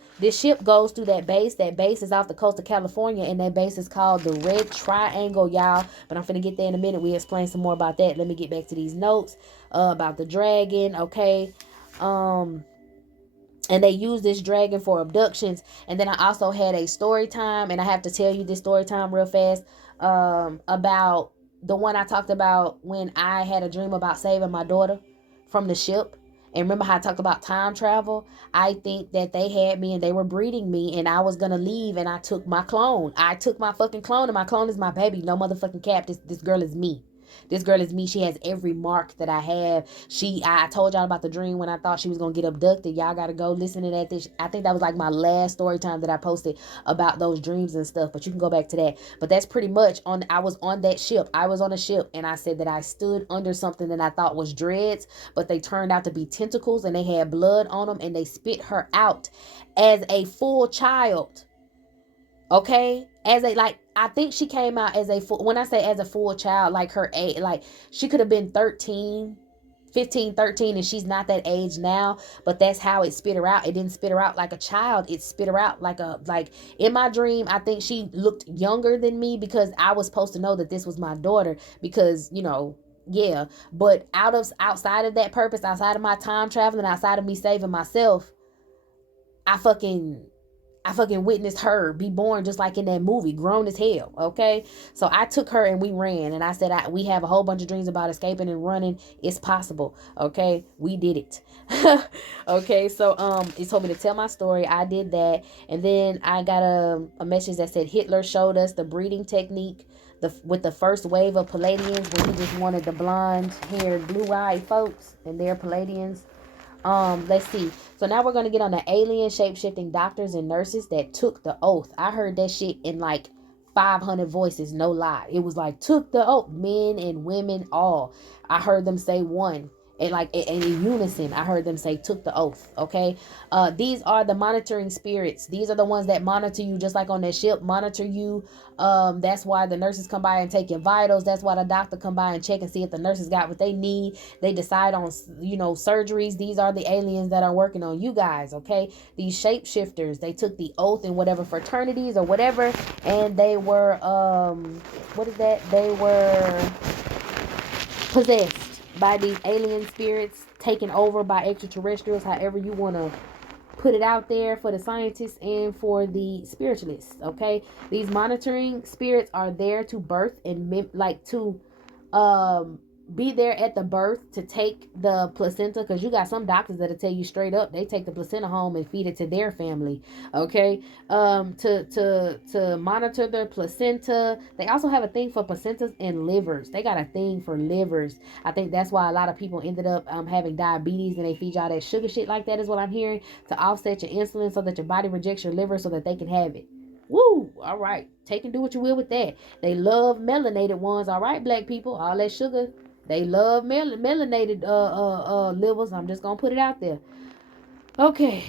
goes through that base. That base is off the coast of California, and that base is called the Red Triangle, y'all. But I'm finna get there in a minute. We explain some more about that. Let me get back to these notes about the dragon, okay? and they use this dragon for abductions. And then I also had a story time, and I have to tell you this story time real fast, about the one I talked about when I had a dream about saving my daughter from the ship. And remember how I talked about time travel? I think that they had me and they were breeding me, and I was gonna leave, and I took my clone. I took my fucking clone, and my clone is my baby. No motherfucking cap. This girl is me. This girl is me. She has every mark that I have. I told y'all about the dream when I thought she was gonna get abducted. Y'all gotta go listen to that. I think that was like my last story time that I posted about those dreams and stuff. But you can go back to that. But that's pretty much on. I was on that ship. I was on a ship, and I said that I stood under something that I thought was dreads, but they turned out to be tentacles, and they had blood on them, and they spit her out as a full child. Okay, as a, like, I think she came out as a full, when I say as a full child, like her age, like she could have been 13, 15, 13, and she's not that age now, but that's how it spit her out. It didn't spit her out like a child. It spit her out like in my dream, I think she looked younger than me, because I was supposed to know that this was my daughter, because, yeah. But outside of that purpose, outside of my time traveling, outside of me saving myself, I fucking witnessed her be born just like in that movie, grown as hell. Okay, so I took her and we ran, and I said, we have a whole bunch of dreams about escaping and running. It's possible. Okay, we did it. Okay, so it told me to tell my story. I did that, and then I got a message that said Hitler showed us the breeding technique with the first wave of Palladians, when he just wanted the blonde haired, blue eyed folks, and they're Palladians. Let's see. So now we're gonna get on the alien shape-shifting doctors and nurses that took the oath. I heard that shit in like 500 voices, no lie. It was like, took the oath, men and women, all. I heard them say one. And like in unison, I heard them say, took the oath. Okay. These are the monitoring spirits. These are the ones that monitor you, just like on that ship, monitor you. That's why the nurses come by and take your vitals. That's why the doctor come by and check and see if the nurses got what they need. They decide on, surgeries. These are the aliens that are working on you guys. Okay. These shapeshifters, they took the oath in whatever fraternities or whatever, and they were, what is that? They were possessed by these alien spirits, taken over by extraterrestrials, however you want to put it out there, for the scientists and for the spiritualists. Okay, these monitoring spirits are there to birth and to be there at the birth, to take the placenta, because you got some doctors that'll tell you straight up they take the placenta home and feed it to their family. Okay, to monitor their placenta. They also have a thing for placentas and livers. They got a thing for livers. I think that's why a lot of people ended up having diabetes, and they feed y'all that sugar shit like that, is what I'm hearing, to offset your insulin so that your body rejects your liver so that they can have it. Woo! All right, take and do what you will with that. They love melanated ones. All right, black people, all that sugar. They love melanated livers. I'm just gonna put it out there. Okay.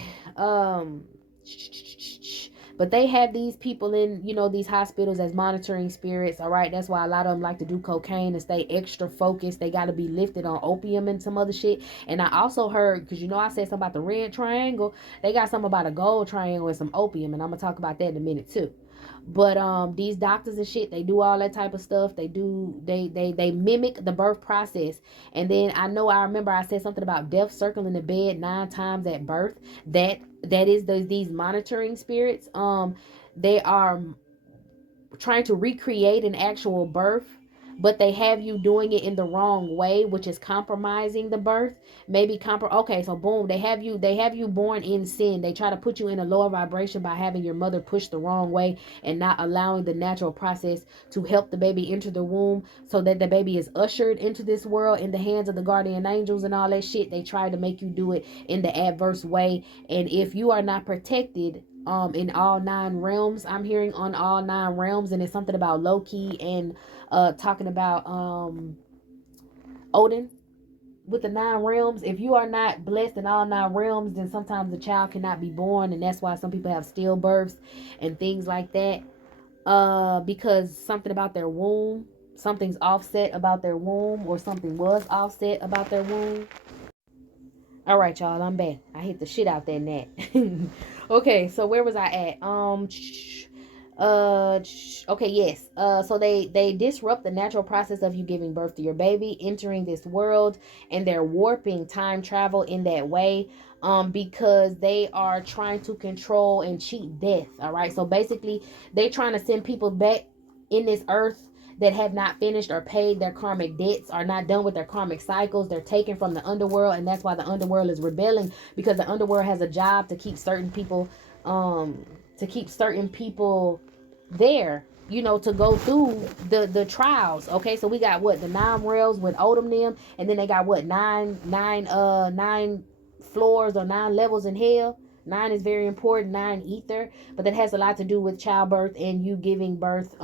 But they have these people in, these hospitals as monitoring spirits. All right. That's why a lot of them like to do cocaine and stay extra focused. They got to be lifted on opium and some other shit. And I also heard, because I said something about the red triangle. They got something about a gold triangle and some opium. And I'm going to talk about that in a minute too. But these doctors and shit, they do all that type of stuff. They mimic the birth process. And then I remember I said something about death circling the bed 9 times at birth. That is these monitoring spirits. They are trying to recreate an actual birth, but they have you doing it in the wrong way, which is compromising the birth. Okay, so boom, they have you born in sin. They try to put you in a lower vibration by having your mother push the wrong way and not allowing the natural process to help the baby enter the womb, so that the baby is ushered into this world in the hands of the guardian angels and all that shit. They try to make you do it in the adverse way. And if you are not protected in all 9 realms, I'm hearing on all 9 realms, and it's something about Loki and talking about Odin with the 9 realms. If you are not blessed in all 9 realms, then sometimes the child cannot be born, and that's why some people have stillbirths and things like that, because something about their womb, something's offset about their womb, or something was offset about their womb. All right, y'all, I'm back. I hit the shit out that net. Okay, so where was I at? Okay, yes. So they disrupt the natural process of you giving birth to your baby, entering this world, and they're warping time travel in that way. because they are trying to control and cheat death. All right, so basically they're trying to send people back in this earth that have not finished or paid their karmic debts, are not done with their karmic cycles. They're taken from the underworld, and that's why the underworld is rebelling, because the underworld has a job to keep certain people there, you know, to go through the trials. Okay, so we got what, the 9 rails with Odom them, and then they got what, nine floors or 9 levels in hell. 9 is very important, 9 ether, but that has a lot to do with childbirth and you giving birth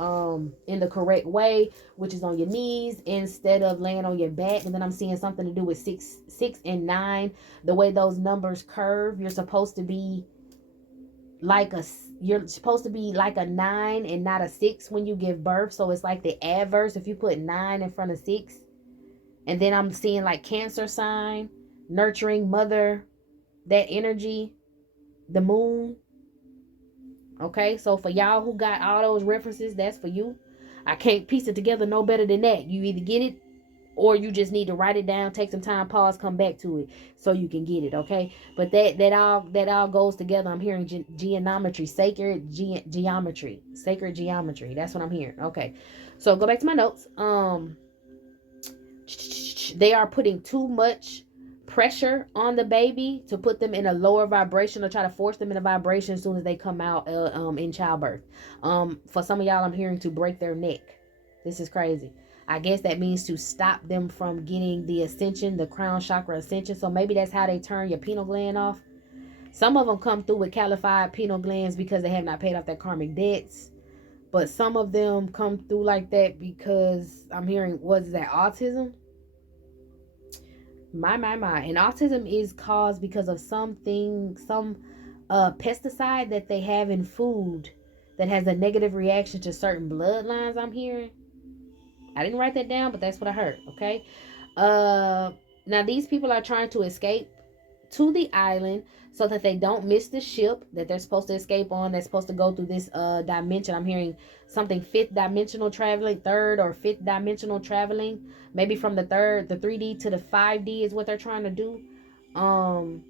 in the correct way, which is on your knees instead of laying on your back. And then I'm seeing something to do with 6 and 9, the way those numbers curve. You're supposed to be like a 9 and not a 6 when you give birth. So it's like the adverse if you put 9 in front of 6. And then I'm seeing like Cancer sign, nurturing mother, that energy, the moon. Okay, so for y'all who got all those references, that's for you. I can't piece it together no better than that. You either get it or you just need to write it down, take some time, pause, come back to it so you can get it. Okay, but that all goes together. I'm hearing geometry, sacred geometry, sacred geometry. That's what I'm hearing. Okay, so go back to my notes. They are putting too much pressure on the baby to put them in a lower vibration, or try to force them in a vibration as soon as they come out in childbirth. For some of y'all, I'm hearing to break their neck. This is crazy. I guess that means to stop them from getting the ascension, the crown chakra ascension. So maybe that's how they turn your pineal gland off. Some of them come through with calified pineal glands because they have not paid off their karmic debts. But some of them come through like that because I'm hearing, what is that, autism? My. And autism is caused because of some pesticide that they have in food that has a negative reaction to certain bloodlines, I'm hearing. I didn't write that down, but that's what I heard. Okay. Now these people are trying to escape to the island so that they don't miss the ship that they're supposed to escape on, that's supposed to go through this dimension. I'm hearing something fifth dimensional traveling, third or fifth dimensional traveling, maybe from the 3D to the 5D is what they're trying to do. And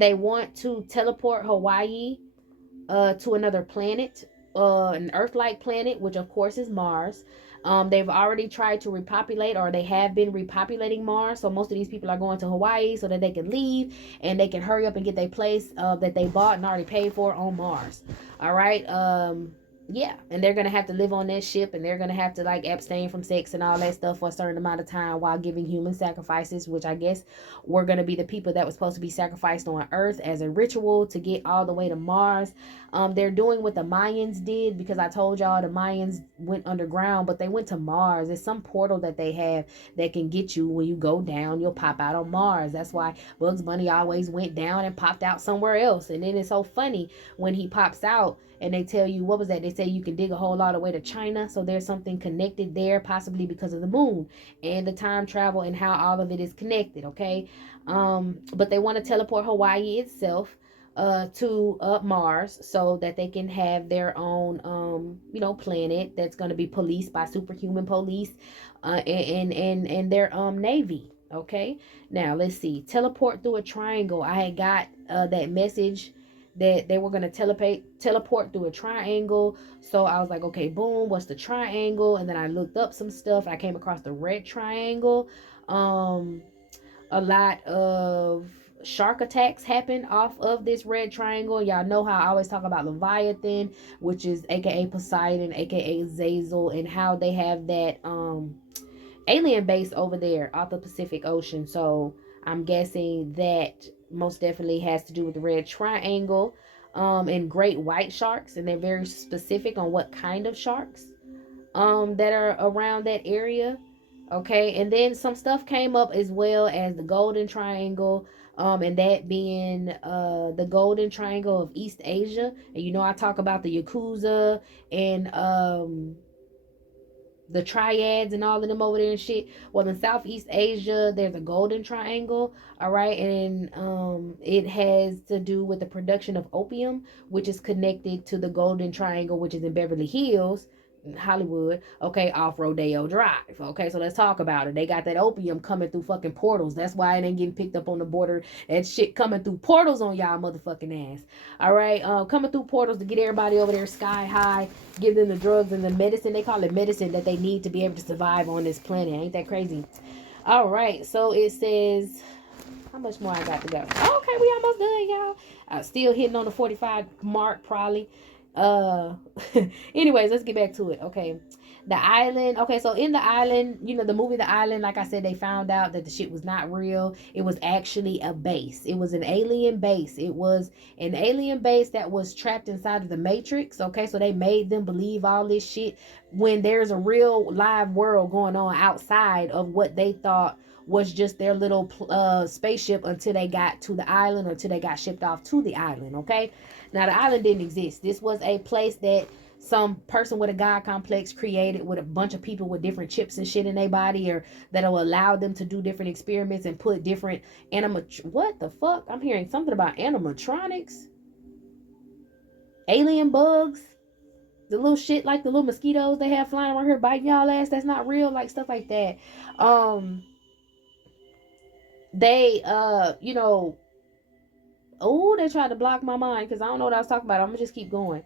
they want to teleport Hawaii to another planet, an Earth-like planet, which of course is Mars. They've already tried to repopulate, or they have been repopulating Mars. So most of these people are going to Hawaii so that they can leave and they can hurry up and get their place that they bought and already paid for on Mars. All right. Yeah, and they're gonna have to live on that ship, and they're gonna have to like abstain from sex and all that stuff for a certain amount of time while giving human sacrifices, which I guess we're gonna be the people that was supposed to be sacrificed on Earth as a ritual to get all the way to Mars. They're doing what the Mayans did, because I told y'all the Mayans went underground, but they went to Mars. It's some portal that they have that can get you when you go down, you'll pop out on Mars. That's why Bugs Bunny always went down and popped out somewhere else. And then it's so funny when he pops out and they tell you, what was that? They say you can dig a hole all the way to China. So there's something connected there, possibly because of the moon and the time travel and how all of it is connected. Okay. But they want to teleport Hawaii itself to Mars so that they can have their own planet that's going to be policed by superhuman police and their navy. Okay, now let's see, teleport through a triangle. I had got that message that they were going to teleport through a triangle. So I was like, okay, boom, what's the triangle? And then I looked up some stuff. I came across the red triangle. A lot of shark attacks happen off of this red triangle. Y'all know how I always talk about Leviathan, which is aka Poseidon, aka Zazel, and how they have that alien base over there off the Pacific Ocean. So I'm guessing that most definitely has to do with the red triangle, and great white sharks, and they're very specific on what kind of sharks that are around that area. Okay, and then some stuff came up as well as the golden triangle, and that being the golden triangle of East Asia. And I talk about the Yakuza and the triads and all of them over there and shit. Well, in Southeast Asia there's a golden triangle. All right, and it has to do with the production of opium, which is connected to the golden triangle, which is in Beverly Hills. Hollywood, okay, off Rodeo Drive. Okay, so let's talk about it. They got that opium coming through fucking portals. That's why it ain't getting picked up on the border. That shit coming through portals on y'all motherfucking ass. All right, coming through portals to get everybody over there sky high, give them the drugs and the medicine. They call it medicine that they need to be able to survive on this planet. Ain't that crazy? All right, so it says, how much more I got to go? Okay, we almost done, y'all. Still hitting on the 45 mark, probably. Uh, anyways, let's get back to it. Okay, the island. Okay, so in the island, you know, the movie The Island, like I said, they found out that the shit was not real. It was actually a base. It was an alien base. It was an alien base that was trapped inside of the Matrix. Okay, so they made them believe all this shit when there's a real live world going on outside of what they thought was just their little spaceship until they got to the island or until they got shipped off to the island. Okay, now the island didn't exist. This was a place that some person with a god complex created with a bunch of people with different chips and shit in their body, or that'll allow them to do different experiments and put different what the fuck, I'm hearing something about animatronics, alien bugs, the little shit like the little mosquitoes they have flying around here biting y'all ass that's not real, like stuff like that. They you know, oh, they tried to block my mind because I don't know what I was talking about. I'm gonna just keep going.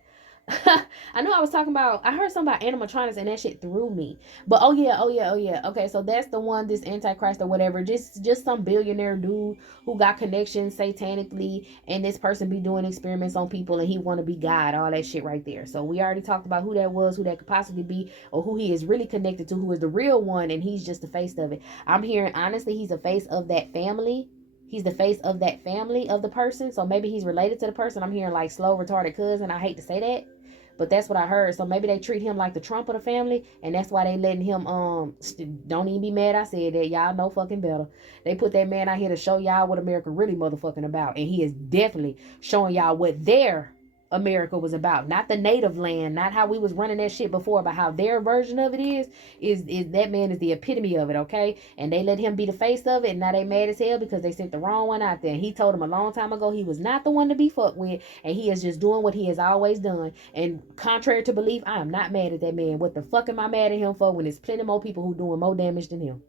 I know I was talking about, I heard something about animatronics and that shit threw me. But oh yeah, oh yeah, oh yeah. Okay, so that's the one, this Antichrist or whatever, just some billionaire dude who got connections satanically, and this person be doing experiments on people and he want to be God, all that shit right there. So we already talked about who that was, who that could possibly be, or who he is really connected to, who is the real one, and he's just the face of it. I'm hearing honestly he's a face of that family. He's the face of that family of the person. So maybe he's related to the person. I'm hearing like slow retarded cousin. I hate to say that, but that's what I heard. So maybe they treat him like the Trump of the family, and that's why they letting him don't even be mad I said that. Y'all know fucking better. They put that man out here to show y'all what America really motherfucking about, and he is definitely showing y'all what their America was about, not the native land, not how we was running that shit before, but how their version of it is that man is the epitome of it. Okay, and they let him be the face of it, and now they mad as hell because they sent the wrong one out there. And he told them a long time ago he was not the one to be fucked with, and he is just doing what he has always done. And contrary to belief, I am not mad at that man. What the fuck am I mad at him for when there's plenty more people who doing more damage than him?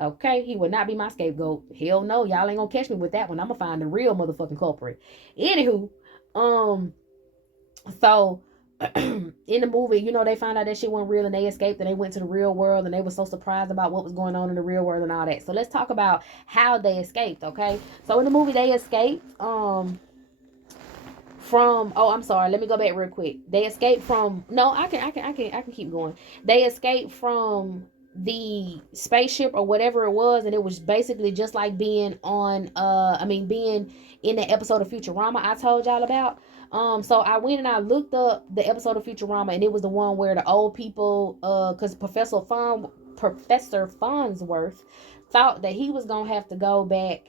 Okay, he will not be my scapegoat. Hell no, y'all ain't gonna catch me with that one. I'm gonna find the real motherfucking culprit. Anywho, so in the movie, you know, they found out that shit wasn't real and they escaped and they went to the real world and they were so surprised about what was going on in the real world and all that. So let's talk about how they escaped. Okay, so in the movie they escaped from, oh, I'm sorry, let me go back real quick. They escaped from, no, I can keep going. They escaped from the spaceship or whatever it was, and it was basically just like being on being in the episode of Futurama I told y'all about. So I went and I looked up the episode of Futurama, and it was the one where the old people, because Professor Farnsworth thought that he was gonna have to go back.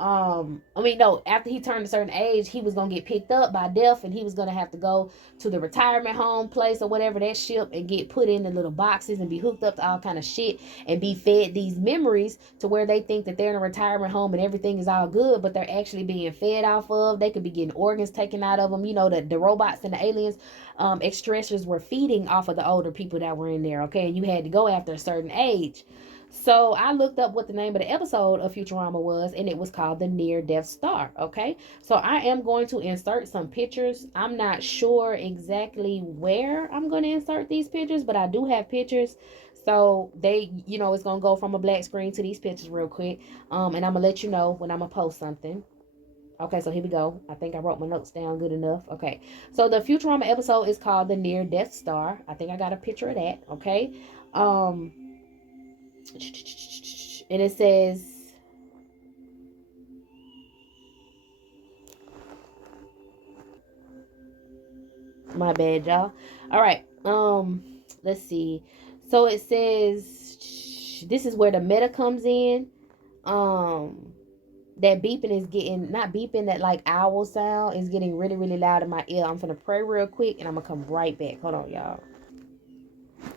No, after he turned a certain age, he was gonna get picked up by death, and he was gonna have to go to the retirement home place or whatever, that ship, and get put in the little boxes and be hooked up to all kind of shit and be fed these memories to where they think that they're in a retirement home and everything is all good, but they're actually being fed off of. They could be getting organs taken out of them. You know, the robots and the aliens, extraterrestrials were feeding off of the older people that were in there. Okay, and you had to go after a certain age. So I looked up what the name of the episode of Futurama was, and it was called The Near Death Star. Okay, so I am going to insert some pictures. I'm not sure exactly where I'm going to insert these pictures, but I do have pictures. So they, you know, it's going to go from a black screen to these pictures real quick. And I'm going to let you know when I'm going to post something. Okay, so here we go. I think I wrote my notes down good enough. Okay, so the Futurama episode is called The Near Death Star. I think I got a picture of that. Okay. And it says, my bad, y'all. All right, let's see. So it says this is where the meta comes in. That beeping is getting, not beeping, that like owl sound is getting really, really loud in my ear. I'm gonna pray real quick and I'm gonna come right back. Hold on, y'all.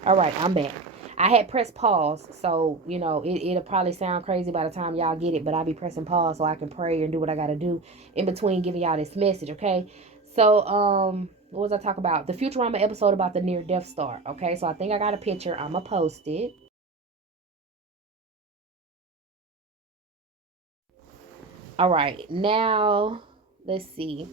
All right, I'm back. I had pressed pause, so you know it'll probably sound crazy by the time y'all get it, but I'll be pressing pause so I can pray and do what I gotta do in between giving y'all this message. Okay, so what was I talking about? The Futurama episode about the near Death Star. Okay, so I think I got a picture. I'm gonna post it. All right, now let's see.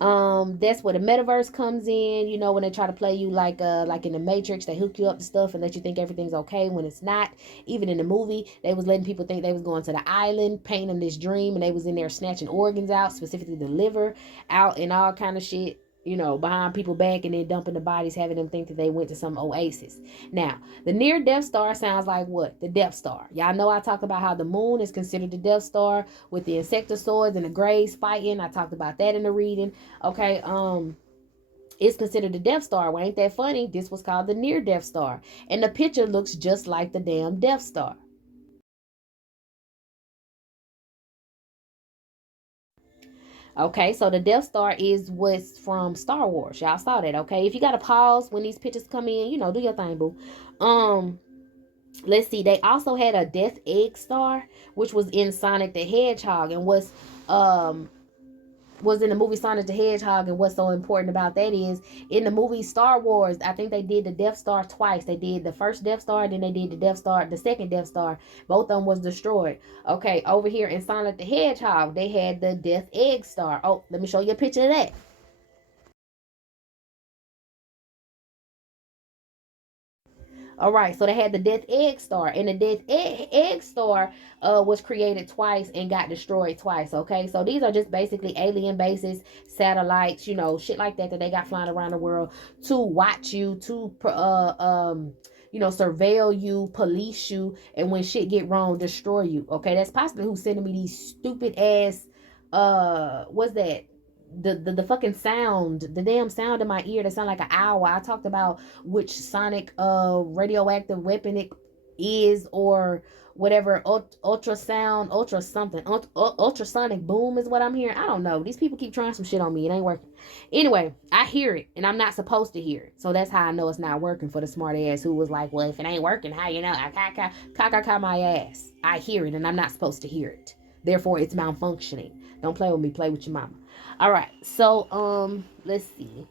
That's where the metaverse comes in. You know, when they try to play you like in the Matrix, they hook you up to stuff and let you think everything's okay when it's not. Even in the movie, they was letting people think they was going to the island, painting them this dream, and they was in there snatching organs out, specifically the liver out and all kind of shit. You know, behind people back and then dumping the bodies, having them think that they went to some oasis. Now, the near Death Star sounds like what? The Death Star. Y'all know I talked about how the moon is considered the Death Star with the insectoids and the Greys fighting. I talked about that in the reading. Okay, it's considered the Death Star. Well, ain't that funny? This was called the near Death Star. And the picture looks just like the damn Death Star. Okay, so the Death Star is what's from Star Wars. Y'all saw that, okay? If you gotta pause when these pictures come in, you know, do your thing, boo. Um, let's see. They also had a Death Egg Star, which was in Sonic the Hedgehog, and was in the movie Sonic the Hedgehog. And what's so important about that is in the movie Star Wars, I think they did the Death Star twice. They did the first Death Star, then they did the Death Star, the second Death Star. Both of them was destroyed. Okay, over here in Sonic the Hedgehog, they had the Death Egg Star. Oh, let me show you a picture of that. All right, so they had the Death Egg Star, and the Egg Star was created twice and got destroyed twice. Okay, so these are just basically alien bases, satellites, you know, shit like that that they got flying around the world to watch you, to you know, surveil you, police you, and when shit get wrong, destroy you. Okay, that's possibly who's sending me these stupid ass what's that? The fucking sound, the damn sound in my ear that sound like an owl. I talked about which sonic radioactive weapon it is, or whatever, ultrasound, ultra something, ultrasonic boom is what I'm hearing. I don't know, these people keep trying some shit on me, it ain't working. Anyway, I hear it and I'm not supposed to hear it, so that's how I know it's not working for the smart ass who was like, well, if it ain't working, how you know? I my ass. I hear it and I'm not supposed to hear it, therefore it's malfunctioning. Don't play with me, play with your mama. All right, so let's see.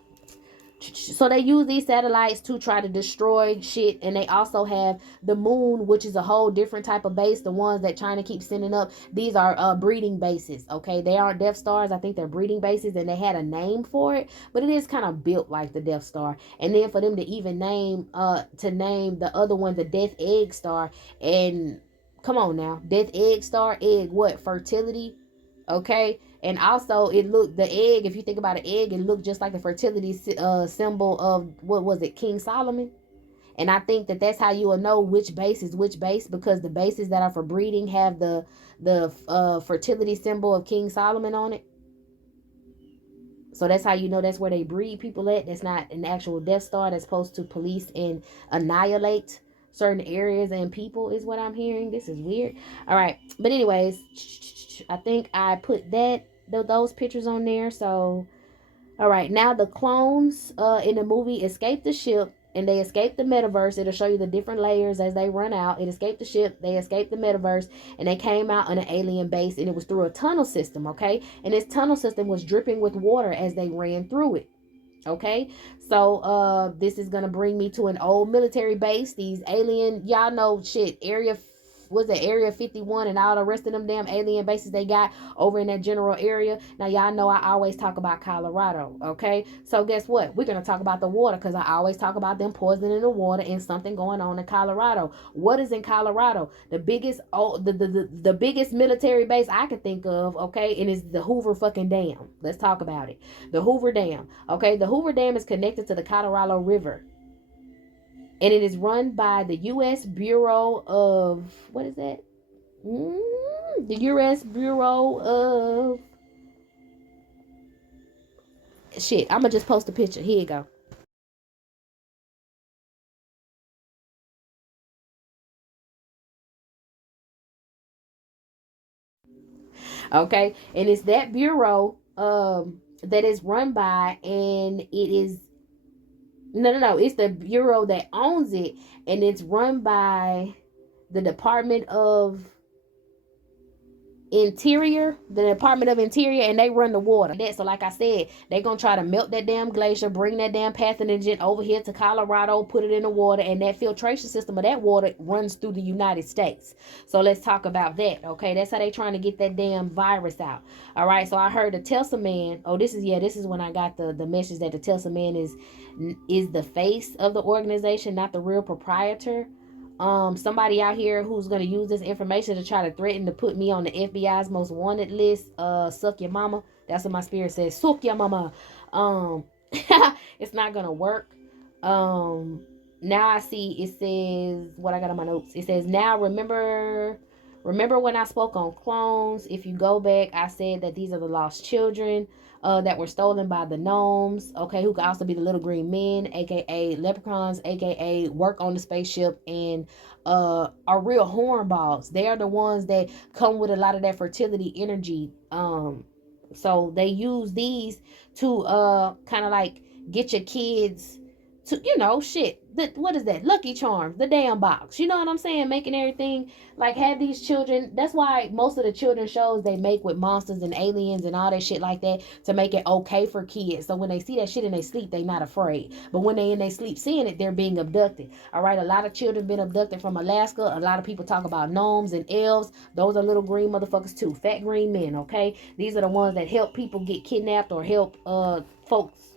So they use these satellites to try to destroy shit, and they also have the moon, which is a whole different type of base. The ones that China keeps sending up, these are breeding bases. Okay, they aren't Death Stars. I think they're breeding bases, and they had a name for it, but it is kind of built like the Death Star. And then for them to even name the other one the Death Egg Star, and come on now, Death Egg Star, egg what? Fertility. Okay, and also it looked, the egg, if you think about an egg, it looked just like the fertility symbol of, what was it, King Solomon. And I think that that's how you will know which base is which base, because the bases that are for breeding have the fertility symbol of King Solomon on it. So that's how you know that's where they breed people at. That's not an actual Death Star that's supposed to police and annihilate certain areas and people, is what I'm hearing. This is weird. All right, but anyways, I think I put those pictures on there. So all right, now the clones in the movie escape the ship and they escape the metaverse. It'll show you the different layers as they run out. It escaped the ship, they escaped the metaverse, and they came out on an alien base, and it was through a tunnel system, okay? And this tunnel system was dripping with water as they ran through it. Okay, so this is gonna bring me to an old military base. These alien, y'all know shit, was it area 51 and all the rest of them damn alien bases they got over in that general area. Now y'all know I always talk about Colorado. Okay, so guess what, we're gonna talk about the water, because I always talk about them poisoning the water and something going on in Colorado. What is in Colorado? The biggest the biggest military base I can think of, okay, and it's the Hoover fucking Dam. Let's talk about it. The Hoover Dam. Okay, the Hoover Dam is connected to the Colorado River, and it is run by the U.S. Bureau of, what is that? The U.S. Bureau of shit. I'm gonna just post a picture. Here you go. Okay, and it's that bureau that is run by, and it is, no, it's the bureau that owns it, and it's run by the Department of Interior, the Department of Interior, and they run the water. So like I said, they gonna try to melt that damn glacier, bring that damn pathogen over here to Colorado, put it in the water, and that filtration system of that water runs through the United States. So let's talk about that. Okay, that's how they trying to get that damn virus out. All right, so I heard the Tesla man. Oh, this is when I got the message that the Tesla man is the face of the organization, not the real proprietor. Somebody out here who's going to use this information to try to threaten to put me on the FBI's most wanted list. Suck your mama. That's what my spirit says. Suck your mama. It's not going to work. Now I see it says what I got on my notes. It says, now remember when I spoke on clones? If you go back, I said that these are the lost children that were stolen by the gnomes, okay, who could also be the little green men, aka leprechauns, aka work on the spaceship, and are real hornballs. They are the ones that come with a lot of that fertility energy. So they use these to kind of like get your kids to, shit. What is that? Lucky Charms, the damn box. You know what I'm saying? Making everything like have these children. That's why most of the children shows they make with monsters and aliens and all that shit like that to make it okay for kids. So when they see that shit in their sleep, they not afraid. But when they in their sleep seeing it, they're being abducted. All right, a lot of children been abducted from Alaska. A lot of people talk about gnomes and elves. Those are little green motherfuckers too. Fat green men. Okay, these are the ones that help people get kidnapped or help folks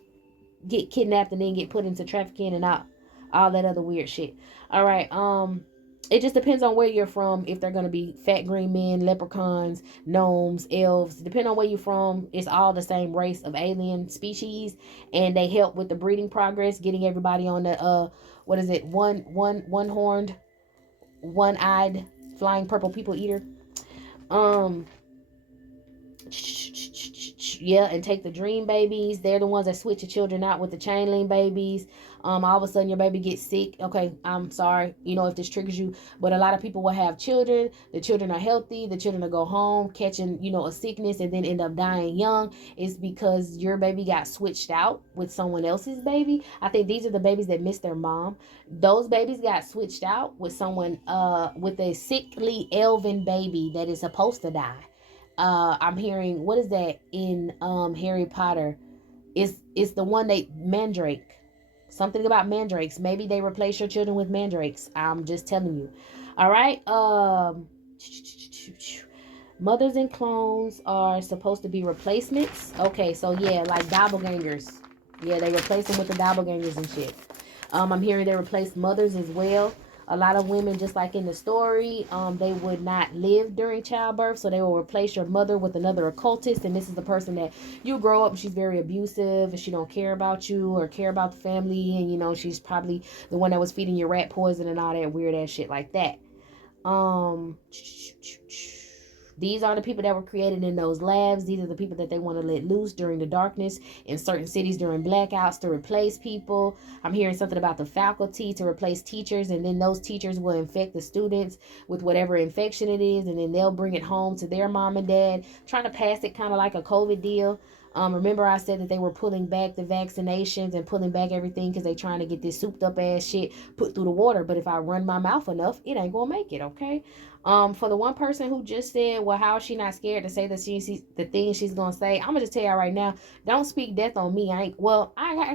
get kidnapped and then get put into trafficking and all that other weird shit. All right, it just depends on where you're from, if they're going to be fat green men, leprechauns, gnomes, elves. Depending on where you're from, it's all the same race of alien species, and they help with the breeding progress, getting everybody on the one horned, one eyed flying purple people eater. Yeah, and take the dream babies. They're the ones that switch your children out with the chain link babies. All of a sudden your baby gets sick. Okay, I'm sorry, if this triggers you, but a lot of people will have children. The children are healthy. The children will go home catching, a sickness and then end up dying young. It's because your baby got switched out with someone else's baby. I think these are the babies that miss their mom. Those babies got switched out with someone, with a sickly elven baby that is supposed to die. I'm hearing, what is that in Harry Potter? It's the one Mandrake. Something about mandrakes. Maybe they replace your children with mandrakes. I'm just telling you. All right. Mothers and clones are supposed to be replacements. Okay, so yeah, like doppelgangers. Yeah, they replace them with the doppelgangers and shit. I'm hearing they replace mothers as well. A lot of women, just like in the story, they would not live during childbirth, so they will replace your mother with another occultist, and this is the person that you grow up, she's very abusive, and she don't care about you or care about the family, and she's probably the one that was feeding you rat poison and all that weird ass shit like that. These are the people that were created in those labs. These are the people that they want to let loose during the darkness in certain cities during blackouts to replace people. I'm hearing something about the faculty to replace teachers, and then those teachers will infect the students with whatever infection it is, and then they'll bring it home to their mom and dad, trying to pass it kind of like a COVID deal. Remember I said that they were pulling back the vaccinations and pulling back everything because they trying to get this souped up ass shit put through the water. But if I run my mouth enough, it ain't gonna make it, okay? For the one person who just said, well, how is she not scared to say the things she's gonna say? I'm gonna just tell y'all right now, don't speak death on me. I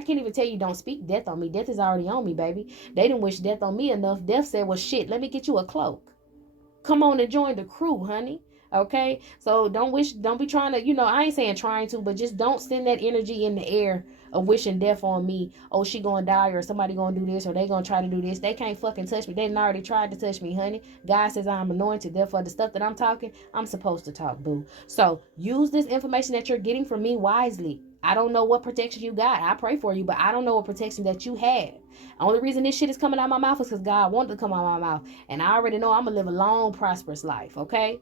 can't even tell you don't speak death on me. Death is already on me, baby. They didn't wish death on me enough. Death said, well, shit, let me get you a cloak. Come on and join the crew, honey. Okay, so don't be trying to, I ain't saying trying to, but just don't send that energy in the air of wishing death on me. Oh, she gonna die, or somebody gonna do this, or they gonna try to do this. They can't fucking touch me. They done already tried to touch me, honey. God says I'm anointed, therefore the stuff that I'm talking, I'm supposed to talk, boo. So use this information that you're getting from me wisely. I don't know what protection you got. I pray for you, but I don't know what protection that you have. Only reason this shit is coming out of my mouth is because God wanted to come out of my mouth, and I already know I'm gonna live a long, prosperous life. Okay.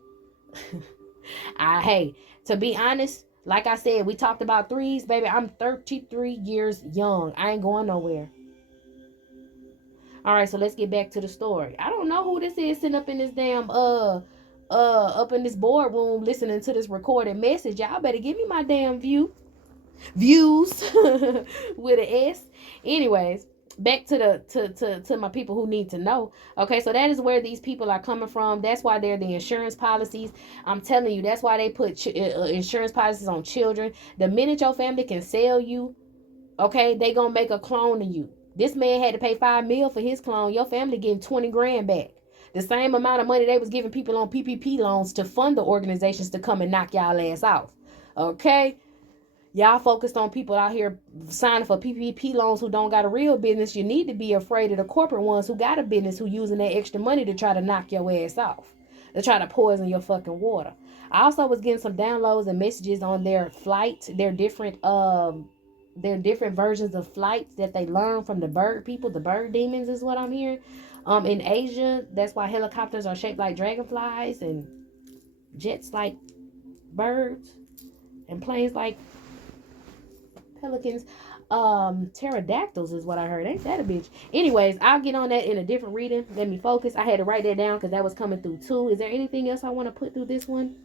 Hey, to be honest, like I said, we talked about threes, baby. I'm 33 years young. I ain't going nowhere. All right, so let's get back to the story. I don't know who this is sitting up in this damn up in this boardroom listening to this recorded message. Y'all better give me my damn views with an S. Anyways, back to the to my people who need to know. Okay, so that is where these people are coming from. That's why they're the insurance policies. I'm telling you, that's why they put insurance policies on children. The minute your family can sell you, okay, they gonna make a clone of you. This man had to pay $5 million for his clone. Your family getting 20 grand back. The same amount of money they was giving people on PPP loans to fund the organizations to come and knock y'all ass off. Okay, y'all focused on people out here signing for PPP loans who don't got a real business. You need to be afraid of the corporate ones who got a business, who using that extra money to try to knock your ass off, to try to poison your fucking water. I also was getting some downloads and messages on their flight, their different versions of flights that they learn from the bird people. The bird demons is what I'm hearing. In Asia, that's why helicopters are shaped like dragonflies and jets like birds and planes like pelicans. Pterodactyls is what I heard. Ain't that a bitch? Anyways, I'll get on that in a different reading. Let me focus. I had to write that down because that was coming through too. Is there anything else I want to put through this one?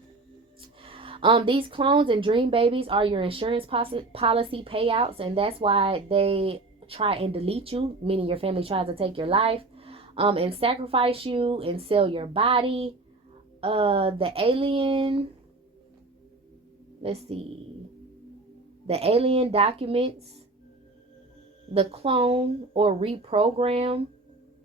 These clones and dream babies are your insurance policy payouts, and that's why they try and delete you, meaning your family tries to take your life, and sacrifice you and sell your body. The alien, let's see, the alien documents, the clone or reprogram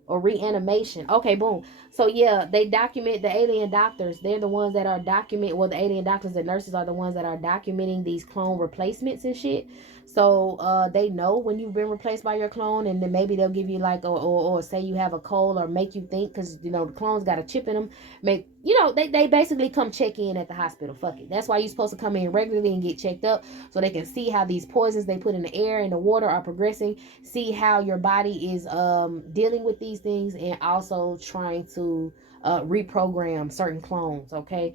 or reanimation. Okay, boom. So yeah, they document the alien doctors. They're the ones that are the alien doctors and nurses are the ones that are documenting these clone replacements and shit. So they know when you've been replaced by your clone, and then maybe they'll give you like or say you have a cold or make you think, because the clones got a chip in them, they basically come check in at the hospital. Fuck it. That's why you're supposed to come in regularly and get checked up, so they can see how these poisons they put in the air and the water are progressing, see how your body is dealing with these things, and also trying to reprogram certain clones. Okay.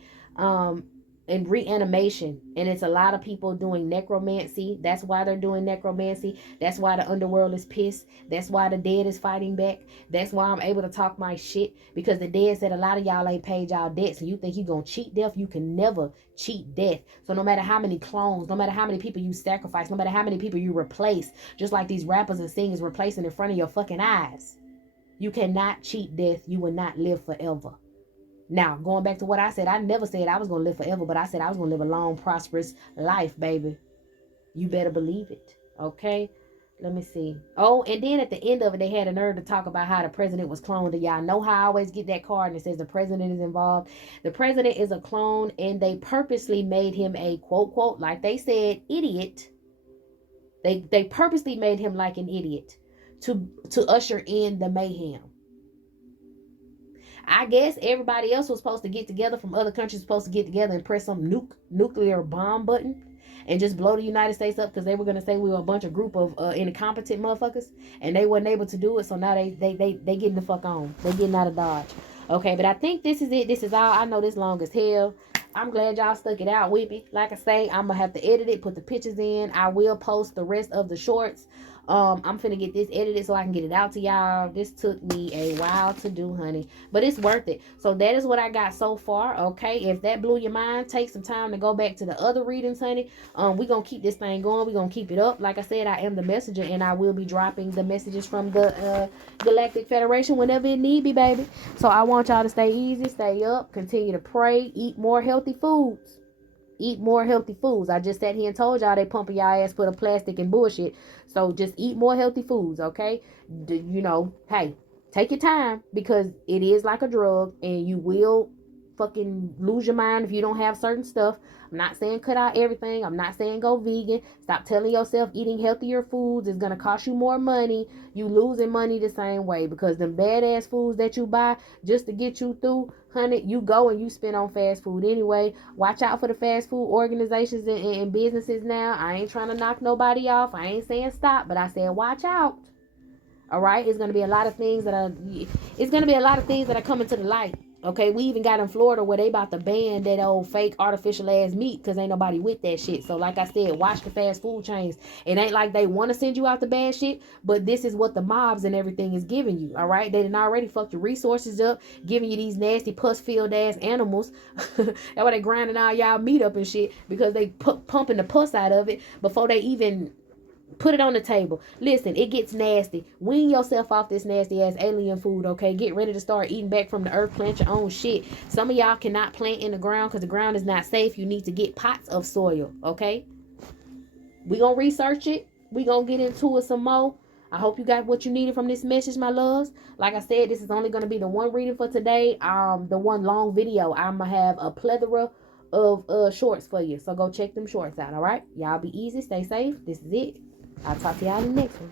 And reanimation, and it's a lot of people doing necromancy. That's why they're doing necromancy. That's why the underworld is pissed. That's why the dead is fighting back. That's why I'm able to talk my shit, because the dead said a lot of y'all ain't paid y'all debts, and you think you gonna cheat death. You can never cheat death. So no matter how many clones, no matter how many people you sacrifice, no matter how many people you replace, just like these rappers and singers replacing in front of your fucking eyes, you cannot cheat death. You will not live forever. Now, going back to what I said, I never said I was going to live forever, but I said I was going to live a long, prosperous life, baby. You better believe it. Okay? Let me see. Oh, and then at the end of it, they had a nerve to talk about how the president was cloned. Do y'all know how I always get that card and it says the president is involved? The president is a clone, and they purposely made him a quote, like they said, idiot. They purposely made him like an idiot to usher in the mayhem. I guess everybody else was supposed to get together from other countries, supposed to get together and press some nuclear bomb button and just blow the United States up, because they were going to say we were a bunch of group of incompetent motherfuckers, and they weren't able to do it. So now they getting the fuck on. They getting out of Dodge. Okay, but I think this is it. This is all. I know this long as hell. I'm glad y'all stuck it out with me. Like I say, I'm going to have to edit it, put the pictures in. I will post the rest of the shorts. I'm finna get this edited so I can get it out to y'all. This took me a while to do, honey, but it's worth it. So that is what I got so far. Okay, if that blew your mind, take some time to go back to the other readings, honey. We're gonna keep this thing going. We're gonna keep it up. Like I said, I am the messenger, and I will be dropping the messages from the Galactic Federation whenever it need be, baby. So I want y'all to stay easy, stay up, continue to pray, eat more healthy foods. Eat more healthy foods. I just sat here and told y'all they pumping y'all ass full of plastic and bullshit. So just eat more healthy foods, okay? Hey, take your time, because it is like a drug, and you will fucking lose your mind if you don't have certain stuff. I'm not saying cut out everything. I'm not saying go vegan. Stop telling yourself eating healthier foods is going to cost you more money. You losing money the same way, because them badass foods that you buy just to get you through, honey, you go and you spend on fast food anyway. Watch out for the fast food organizations and businesses now. I ain't trying to knock nobody off. I ain't saying stop, but I said watch out. All right, it's going to be a lot of things that are coming to the light. Okay, we even got in Florida where they about to ban that old fake artificial ass meat, because ain't nobody with that shit. So like I said, watch the fast food chains. It ain't like they want to send you out the bad shit, but this is what the mobs and everything is giving you. All right, they done already fucked your resources up, giving you these nasty pus filled ass animals. That's why they grinding all y'all meat up and shit, because they pumping the pus out of it before they even Put it on the table. Listen, it gets nasty. Wean yourself off this nasty ass alien food, okay? Get ready to start eating back from the earth. Plant your own shit. Some of y'all cannot plant in the ground because the ground is not safe. You need to get pots of soil, okay? We gonna research it. We gonna get into it some more. I hope you got what you needed from this message, my loves. Like I said, this is only gonna be the one reading for today. The one long video. I'm gonna have a plethora of shorts for you. So go check them shorts out, all right? Y'all be easy. Stay safe. This is it. I'll talk to y'all in the next one.